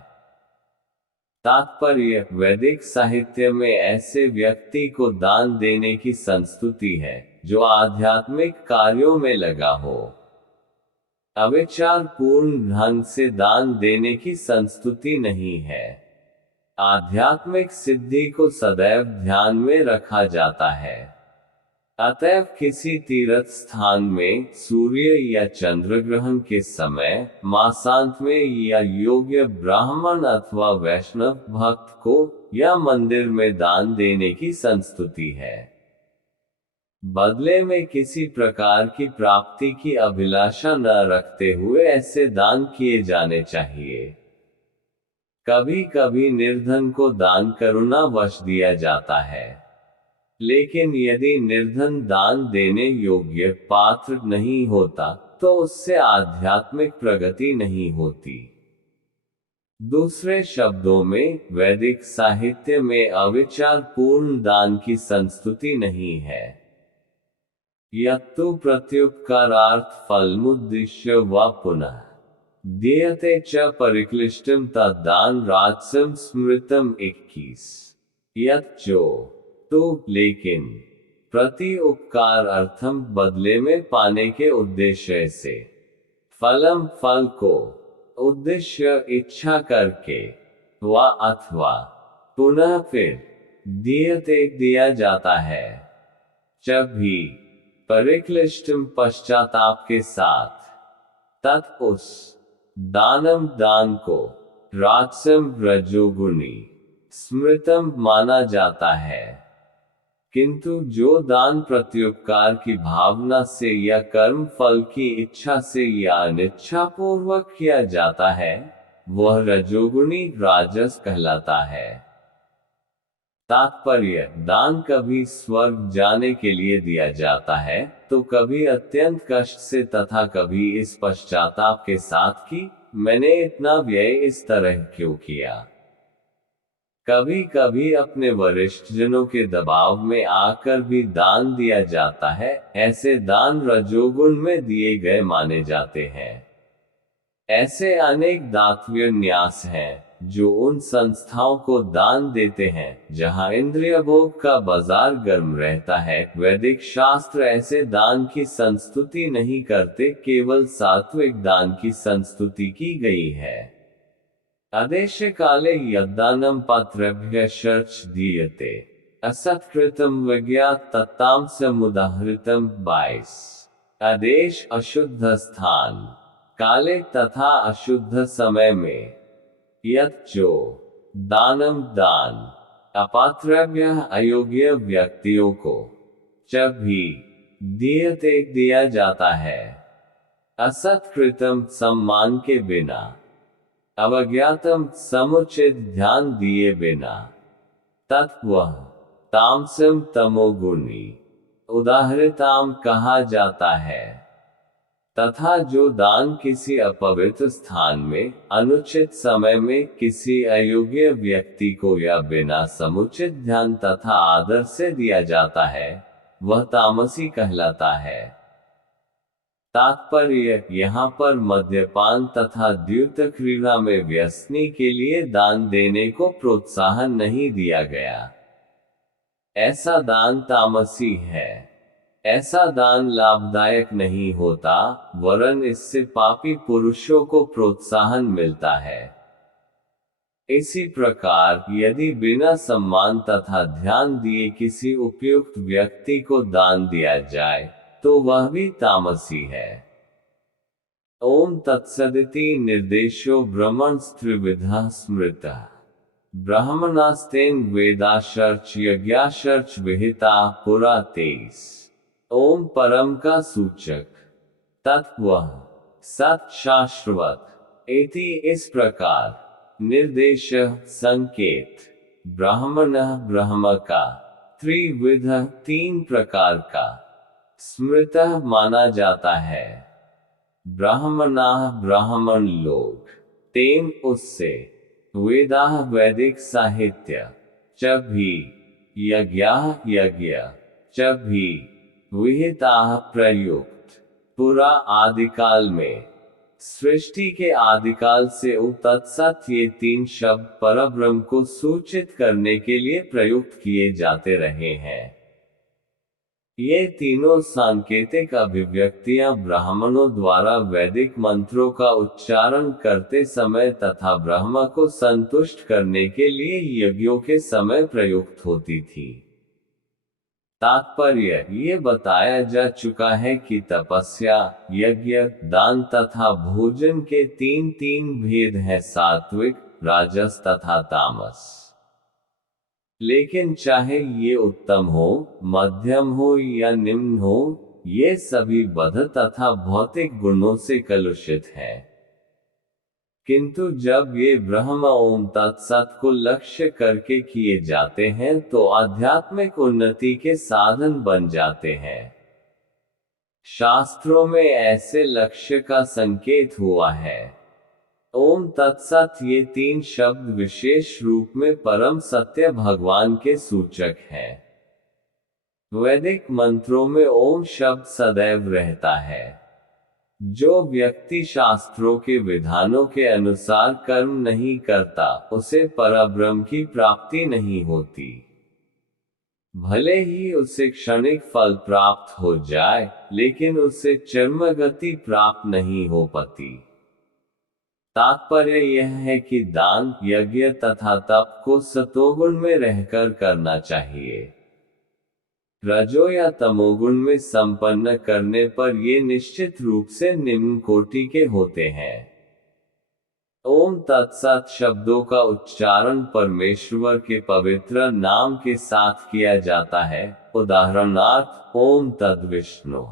तात्पर्य, वैदिक साहित्य में ऐसे व्यक्ति को दान देने की संस्तुति है जो आध्यात्मिक कार्यों में लगा हो। अविचार पूर्ण ढंग से दान देने की संस्तुति नहीं है। आध्यात्मिक सिद्धि को सदैव ध्यान में रखा जाता है। अतएव किसी तीर्थ स्थान में सूर्य या चंद्र ग्रहण के समय मासांत में या योग्य ब्राह्मण अथवा वैष्णव भक्त को या मंदिर में दान देने की संस्तुति है। बदले में किसी प्रकार की प्राप्ति की अभिलाषा न रखते हुए ऐसे दान किए जाने चाहिए। कभी कभी निर्धन को दान करुणावश दिया जाता है, लेकिन यदि निर्धन दान देने योग्य पात्र नहीं होता तो उससे आध्यात्मिक प्रगति नहीं होती। दूसरे शब्दों में, वैदिक साहित्य में अविचार पूर्ण दान की संस्तुति नहीं है। यत्तु प्रत्युपकारार्थ फलमुद्दिश्य व पुनः दीयते च परिक्लिष्टम तद्दान राजसम स्मृतम 21। यत् जो तो लेकिन प्रति उपकार अर्थम बदले में पाने के उद्देश्य से, फलम फल को, उद्देश्य इच्छा करके, व अथवा पुनः फिर दीयते दिया जाता है, जब भी परिक्लिष्टम पश्चाताप के साथ, तत् उस दानम दान को, राजसम रजोगुणी, स्मृतम माना जाता है। किंतु जो दान प्रत्युपकार की भावना से या कर्म फल की इच्छा से या अनिच्छा पूर्वक किया जाता है, वह रजोगुणी राजस कहलाता है। तात्पर्य, दान कभी स्वर्ग जाने के लिए दिया जाता है, तो कभी अत्यंत कष्ट से तथा कभी इस पश्चाताप के साथ कि मैंने इतना व्यय इस तरह क्यों किया। कभी कभी अपने वरिष्ठ जनों के दबाव में आकर भी दान दिया जाता है। ऐसे दान रजोगुण में दिए गए माने जाते हैं। ऐसे अनेक दातव्य न्यास हैं जो उन संस्थाओं को दान देते हैं जहां इंद्रिय भोग का बाजार गर्म रहता है। वैदिक शास्त्र ऐसे दान की संस्तुति नहीं करते, केवल सात्विक दान की संस्तुति की गई है। आदेश काले यद्दानम पात्रेभ्यः शर्च दीयते असत्कृतम विज्ञात तत्तामसमुदाहृतम 22। आदेश अशुद्ध स्थान, काले तथा अशुद्ध समय में, यत् जो दानम दान, अपात्रेभ्यः अयोग्य व्यक्तियों को, जब भी दीयते दिया जाता है, असत्कृतम सम्मान के बिना, अवज्ञातम समुचित ध्यान दिए बिना, तत्व तामसम तमोगुणी उदाहृताम कहा जाता है। तथा जो दान किसी अपवित्र स्थान में अनुचित समय में किसी अयोग्य व्यक्ति को या बिना समुचित ध्यान तथा आदर से दिया जाता है, वह तामसी कहलाता है। तात्पर्य, यहाँ पर मद्यपान तथा द्यूत क्रीड़ा में व्यसनी के लिए दान देने को प्रोत्साहन नहीं दिया गया। ऐसा दान तामसी है। ऐसा दान लाभदायक नहीं होता, वरन इससे पापी पुरुषों को प्रोत्साहन मिलता है। इसी प्रकार यदि बिना सम्मान तथा ध्यान दिए किसी उपयुक्त व्यक्ति को दान दिया जाए, तो वह भी तामसी है। ओम तत्सदिति निर्देशो ब्रह्मणस्त्रिविधः स्मृतः ब्राह्मणास्तेन वेदाशर्च यज्ञाशर्च विहिता पुरा 23। ओम परम का सूचक तत्व सत शास्त्रवत इति इस प्रकार निर्देश संकेत ब्राह्मण ब्रह्म का त्रिविध 3 प्रकार का स्मृतः माना जाता है। ब्राह्मणा ब्राह्मण लोग, तेन उससे, वेदा वैदिक साहित्य, च भी यज्ञा यज्ञ, च भी विहिता प्रयुक्त, पुरा आदिकाल में, सृष्टि के आदिकाल से तत्सत ये 3 शब्द परब्रह्म को सूचित करने के लिए प्रयुक्त किए जाते रहे हैं। ये तीनों सांकेतिक अभिव्यक्तियां ब्राह्मणों द्वारा वैदिक मंत्रों का उच्चारण करते समय तथा ब्रह्म को संतुष्ट करने के लिए यज्ञों के समय प्रयुक्त होती थी। तात्पर्य, ये बताया जा चुका है कि तपस्या, यज्ञ, दान तथा भोजन के 3 भेद हैं, सात्विक, राजस तथा तामस। लेकिन चाहे ये उत्तम हो, मध्यम हो या निम्न हो, ये सभी बद्ध तथा भौतिक गुणों से कलुषित हैं। किंतु जब ये ब्रह्म ओम तत्सत को लक्ष्य करके किए जाते हैं तो आध्यात्मिक उन्नति के साधन बन जाते हैं। शास्त्रों में ऐसे लक्ष्य का संकेत हुआ है। ओम तत्सत ये 3 शब्द विशेष रूप में परम सत्य भगवान के सूचक हैं। वैदिक मंत्रों में ओम शब्द सदैव रहता है। जो व्यक्ति शास्त्रों के विधानों के अनुसार कर्म नहीं करता, उसे परब्रह्म की प्राप्ति नहीं होती। भले ही उसे क्षणिक फल प्राप्त हो जाए, लेकिन उसे चरमगति प्राप्त नहीं हो पाती। तात्पर्य यह है कि दान, यज्ञ तथा तप को सतोगुण में रहकर करना चाहिए। रजो या तमोगुण में संपन्न करने पर ये निश्चित रूप से निम्न कोटि के होते हैं। ओम तत्सत शब्दों का उच्चारण परमेश्वर के पवित्र नाम के साथ किया जाता है, उदाहरणार्थ ओम तद्विष्णु।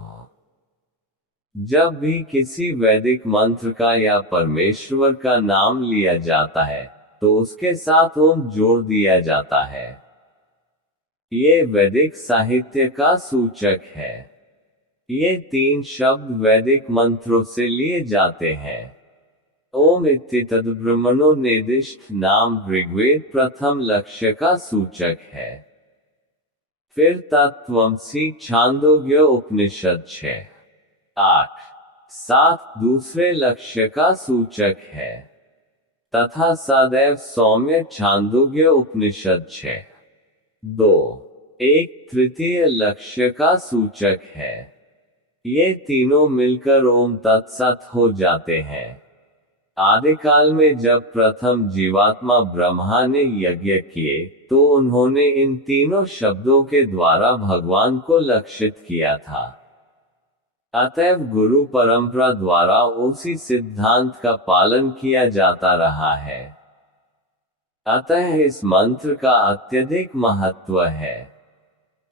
जब भी किसी वैदिक मंत्र का या परमेश्वर का नाम लिया जाता है, तो उसके साथ ओम जोड़ दिया जाता है। ये वैदिक साहित्य का सूचक है। ये 3 शब्द वैदिक मंत्रों से लिए जाते हैं। ओम इत्येतद् ब्रह्मणो निर्दिष्ट नाम ऋग्वेद प्रथम लक्ष्य का सूचक है। फिर तत्त्वमसि छांदोग्य उपनिषद 6-8-7 दूसरे लक्ष्य का सूचक है, तथा सदैव सौम्य छांदोग्य उपनिषद 6-2-1 तृतीय लक्ष्य का सूचक है। ये तीनों मिलकर ओम तत्सत हो जाते हैं। आदिकाल में जब प्रथम जीवात्मा ब्रह्मा ने यज्ञ किए, तो उन्होंने इन तीनों शब्दों के द्वारा भगवान को लक्षित किया था। अतएव गुरु परंपरा द्वारा उसी सिद्धांत का पालन किया जाता रहा है। अतः इस मंत्र का अत्यधिक महत्व है।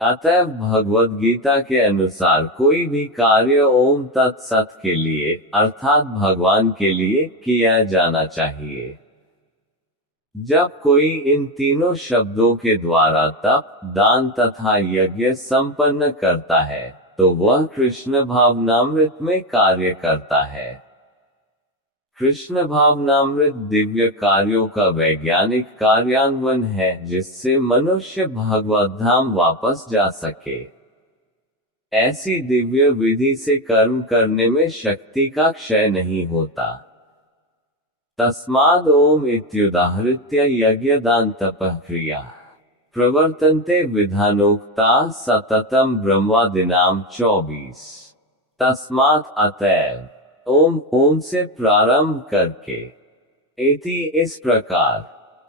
अतएव भगवद गीता के अनुसार कोई भी कार्य ओम तत्सत के लिए, अर्थात भगवान के लिए, किया जाना चाहिए। जब कोई इन तीनों शब्दों के द्वारा तप, दान तथा यज्ञ संपन्न करता है, तो वह कृष्ण भावनामृत में कार्य करता है। कृष्ण भावनामृत दिव्य कार्यों का वैज्ञानिक कार्यान्वयन है, जिससे मनुष्य भगवद्धाम वापस जा सके। ऐसी दिव्य विधि से कर्म करने में शक्ति का क्षय नहीं होता। तस्माद् ओम इत्युदाहृत्य यज्ञदान तपः क्रिया प्रवर्तन्ते विधानोक्ता सततम ब्रह्मादिनां 24। तस्मात् अतएव ओम से प्रारंभ करके, इति इस प्रकार,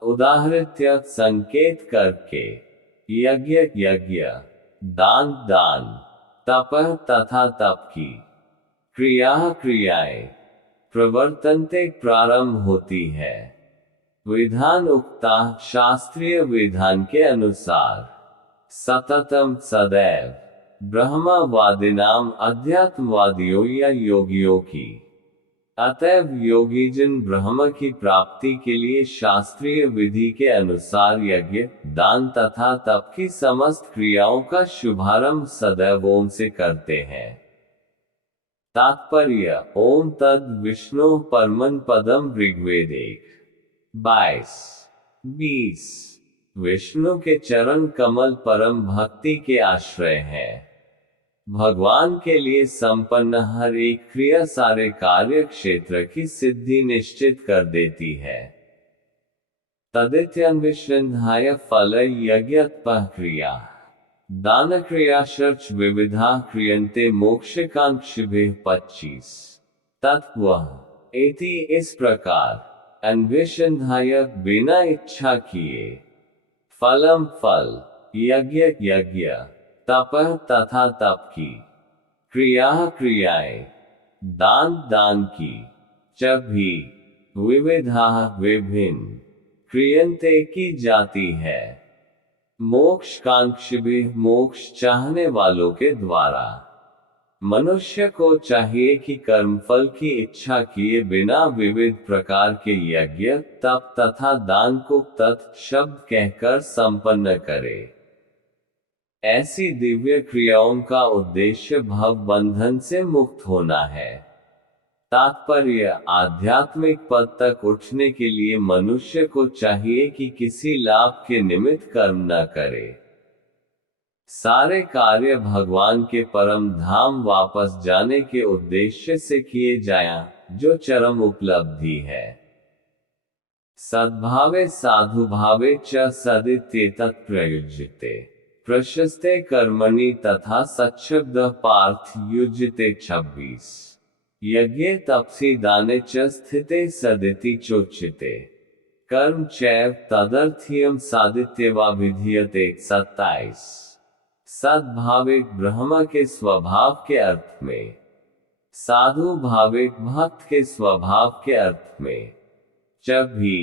उदाहृत्य संकेत करके, यज्ञ यज्ञ, दान दान, तपः तथा तप की, क्रिया क्रियाएं, प्रवर्तन्ते प्रारंभ होती है, विधान उक्ता शास्त्रीय विधान के अनुसार, सततम सदैव, ब्रह्मवादिनाम अध्यात्मवादियों या योगियों की। अतएव योगीजन ब्रह्म की प्राप्ति के लिए शास्त्रीय विधि के अनुसार यज्ञ, दान तथा तप की समस्त क्रियाओं का शुभारंभ सदैव ओम से करते हैं। तात्पर्य: ओम तद विष्णु परमं पदम ऋग्वेद 1:22। विष्णु के चरण कमल परम भक्ति के आश्रय हैं। भगवान के लिए संपन्न हर एक क्रिया सारे कार्य क्षेत्र की सिद्धि निश्चित कर देती है। तदित्यन्विष्यन्धाय फल यज्ञतपः क्रिया दान क्रियाशर्च विविधा क्रियन्ते मोक्षकांक्षिभिः 25। तत्व इति इस प्रकार, अन्विष्यन्धाय बिना इच्छा किए, फलम फल, यज्ञ यज्ञ, तपः तथा तप की, क्रिया क्रियाएं, दान दान की, च भी, विविधा विभिन्न, क्रियन्ते की जाती है, मोक्ष कांक्षिभिः मोक्ष चाहने वालों के द्वारा। मनुष्य को चाहिए कि कर्मफल की इच्छा किए बिना विविध प्रकार के यज्ञ, तप तथा दान को तत् शब्द कहकर संपन्न करे। ऐसी दिव्य क्रियाओं का उद्देश्य भव बंधन से मुक्त होना है। तात्पर्य: आध्यात्मिक पद तक उठने के लिए मनुष्य को चाहिए कि किसी लाभ के निमित्त कर्म न करे। सारे कार्य भगवान के परम धाम वापस जाने के उद्देश्य से किए जाएं, जो चरम उपलब्धि है। सद्भावे साधुभावे च सदित्येतत् प्रयुज्यते प्रशस्ते कर्मणि तथा सच्छब्द पार्थ युज्यते 26। यज्ञे तपसि दाने च स्थिते सदिति चोच्यते कर्म चैव तदर्थीयम सादित्यवाभिधीयते 27। सद्भाविक ब्रह्म के स्वभाव के अर्थ में, साधु भाविक भक्त के स्वभाव के अर्थ में, च भी,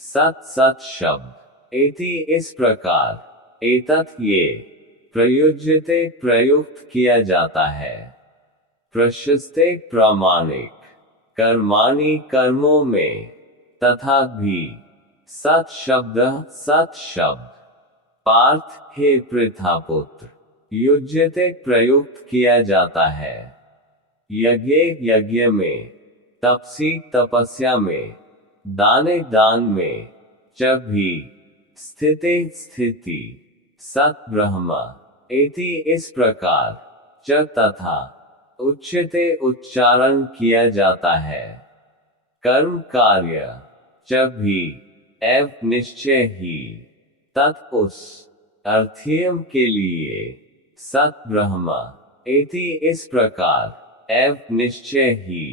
सत सत शब्द, इति इस प्रकार, एतत् ये, प्रयुज्यते प्रयुक्त किया जाता है, प्रशस्ते प्रमाणिक, कर्माणि कर्मों में, तथा भी, सत शब्द, पार्थ हे पृथापुत्र, युज्यते प्रयुक्त किया जाता है, यज्ञे यज्ञ में, तपसी तपस्या में, दाने दान में, च भी, स्थिते स्थिति, सत ब्रह्म, इति इस प्रकार, च तथा, उच्यते उच्चारण किया जाता है, कर्म कार्य, च भी, एव निश्चय ही, तत् उस, अर्थीयम के लिए, सत ब्रह्म, इति इस प्रकार, एव निश्चय ही,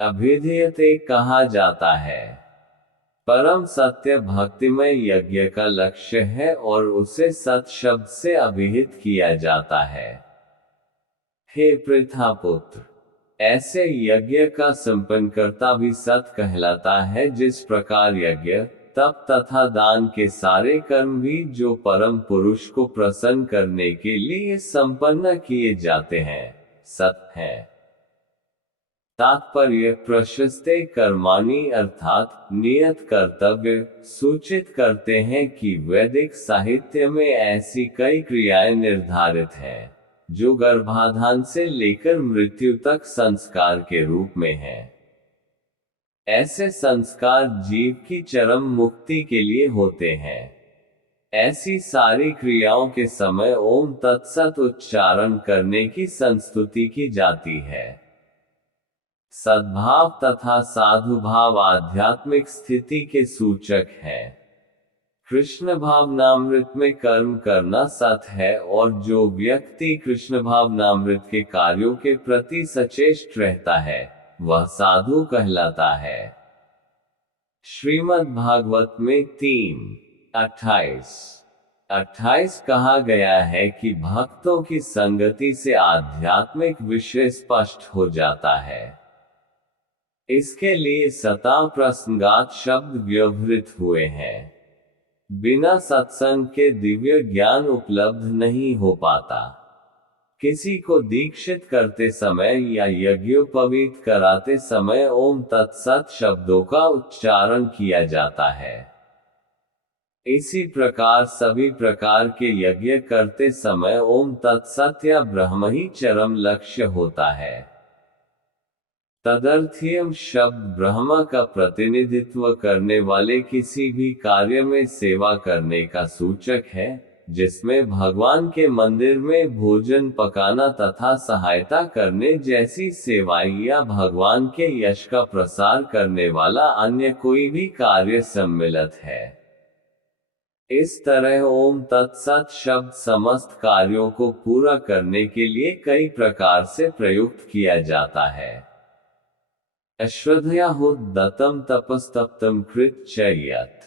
अभिधीयते कहा जाता है। परम सत्य भक्तिमय यज्ञ का लक्ष्य है और उसे सत शब्द से अभिहित किया जाता है। हे पृथापुत्र, ऐसे यज्ञ का संपन्नकर्ता भी सत कहलाता है, जिस प्रकार यज्ञ, तप तथा दान के सारे कर्म भी जो परम पुरुष को प्रसन्न करने के लिए संपन्न किए जाते हैं, सत है। तात्पर्य: प्रशस्ते कर्माणि अर्थात नियत कर्तव्य सूचित करते हैं कि वैदिक साहित्य में ऐसी कई क्रियाएं निर्धारित हैं, जो गर्भाधान से लेकर मृत्यु तक संस्कार के रूप में हैं। ऐसे संस्कार जीव की चरम मुक्ति के लिए होते हैं। ऐसी सारी क्रियाओं के समय ओम तत्सत उच्चारण करने की संस्तुति की जाती है। सद्भाव तथा साधुभाव आध्यात्मिक स्थिति के सूचक हैं। कृष्ण भावनामृत में कर्म करना सत है, और जो व्यक्ति कृष्ण भावनामृत के कार्यों के प्रति सचेष्ट रहता है, वह साधु कहलाता है। श्रीमद् भागवत में 3:28 कहा गया है कि भक्तों की संगति से आध्यात्मिक विषय स्पष्ट हो जाता है। इसके लिए सता प्रसंगात शब्द व्यवहृत हुए हैं। बिना सत्संग के दिव्य ज्ञान उपलब्ध नहीं हो पाता। किसी को दीक्षित करते समय या यज्ञोपवीत कराते समय ओम तत्सत शब्दों का उच्चारण किया जाता है। इसी प्रकार सभी प्रकार के यज्ञ करते समय ओम तत्सत या ब्रह्म ही चरम लक्ष्य होता है। तदर्थीयम शब्द ब्रह्म का प्रतिनिधित्व करने वाले किसी भी कार्य में सेवा करने का सूचक है, जिसमें भगवान के मंदिर में भोजन पकाना तथा सहायता करने जैसी सेवाएं या भगवान के यश का प्रसार करने वाला अन्य कोई भी कार्य सम्मिलित है। इस तरह ओम तत्सत शब्द समस्त कार्यों को पूरा करने के लिए कई प्रकार से प्रयुक्त किया जाता है। अश्रद्धया दत्तम तपस्तप्तम कृत च यत्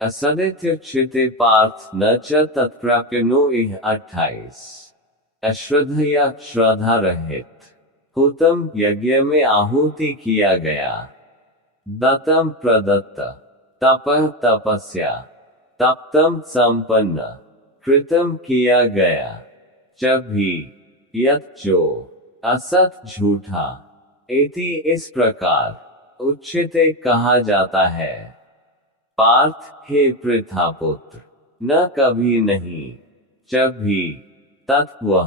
असदित्युच्यते पार्थ न च तत्प्राप्यनो इह 28। अश्रद्धया श्रद्धा रहित हुतम यज्ञ में आहुति किया गया, दत्तम प्रदत्त, तपः तपस्या, तप्तम संपन्न, कृतम किया गया, च भी, यत् जो, असत झूठा, इति इस प्रकार उच्यते कहा जाता है। पार्थ, हे पृथापुत्र, न कभी नहीं, च भी, तत्व,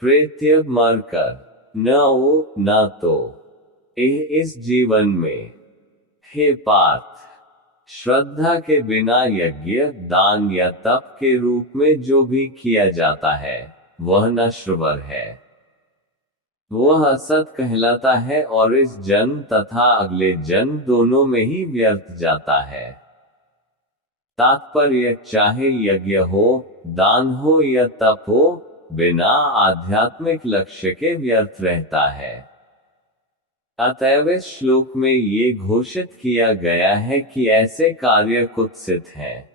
प्रेत्य मरकर, न ओ न तो, इस जीवन में, हे पार्थ, श्रद्धा के बिना यज्ञ, दान या तप के रूप में जो भी किया जाता है, वह नश्वर है। वह असत कहलाता है और इस जन्म तथा अगले जन्म दोनों में ही व्यर्थ जाता है। तात्पर्य, चाहे यज्ञ हो, दान हो या तप हो, बिना आध्यात्मिक लक्ष्य के व्यर्थ रहता है। अतएव इस श्लोक में ये घोषित किया गया है कि ऐसे कार्य कुत्सित हैं।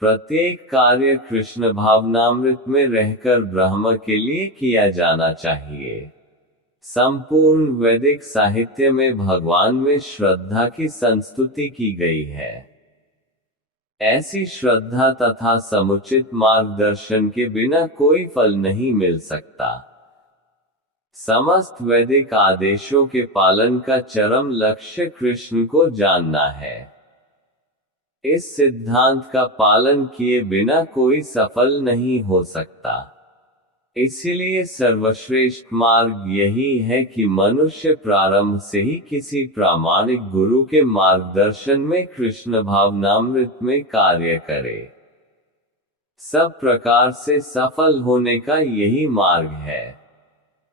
प्रत्येक कार्य कृष्ण भावनामृत में रहकर ब्रह्म के लिए किया जाना चाहिए। संपूर्ण वैदिक साहित्य में भगवान में श्रद्धा की संस्तुति की गई है। ऐसी श्रद्धा तथा समुचित मार्गदर्शन के बिना कोई फल नहीं मिल सकता। समस्त वैदिक आदेशों के पालन का चरम लक्ष्य कृष्ण को जानना है। इस सिद्धांत का पालन किए बिना कोई सफल नहीं हो सकता। इसीलिए सर्वश्रेष्ठ मार्ग यही है कि मनुष्य प्रारंभ से ही किसी प्रामाणिक गुरु के मार्गदर्शन में कृष्ण भावनामृत में कार्य करे। सब प्रकार से सफल होने का यही मार्ग है।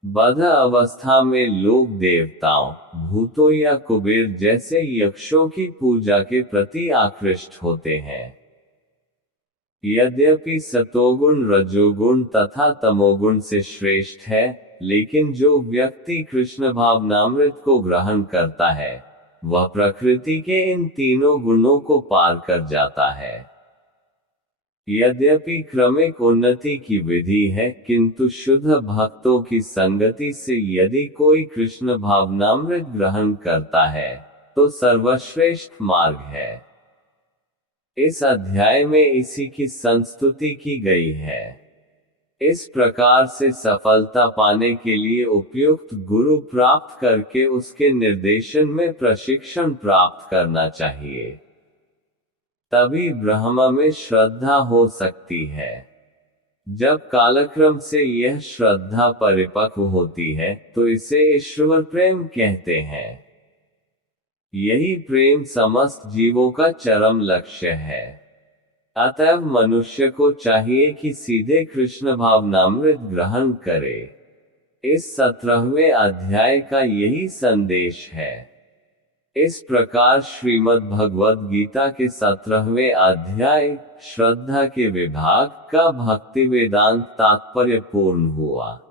बद्ध अवस्था में लोग देवताओं, भूतों या कुबेर जैसे यक्षों की पूजा के प्रति आकृष्ट होते हैं। यद्यपि सतोगुण रजोगुण तथा तमोगुण से श्रेष्ठ है, लेकिन जो व्यक्ति कृष्ण भावनामृत को ग्रहण करता है, वह प्रकृति के इन तीनों गुणों को पार कर जाता है। यद्यपि क्रमिक उन्नति की विधि है, किंतु शुद्ध भक्तों की संगति से यदि कोई कृष्ण भावनामृत ग्रहण करता है, तो सर्वश्रेष्ठ मार्ग है। इस अध्याय में इसी की संस्तुति की गई है। इस प्रकार से सफलता पाने के लिए उपयुक्त गुरु प्राप्त करके उसके निर्देशन में प्रशिक्षण प्राप्त करना चाहिए। तभी ब्रह्म में श्रद्धा हो सकती है। जब कालक्रम से यह श्रद्धा परिपक्व होती है, तो इसे ईश्वर प्रेम कहते हैं। यही प्रेम समस्त जीवों का चरम लक्ष्य है। अतएव मनुष्य को चाहिए कि सीधे कृष्ण भावनामृत ग्रहण करे। इस 17वें अध्याय का यही संदेश है। इस प्रकार श्रीमद् भगवद गीता के 17वें अध्याय श्रद्धा के विभाग का भक्ति वेदांत तात्पर्य पूर्ण हुआ।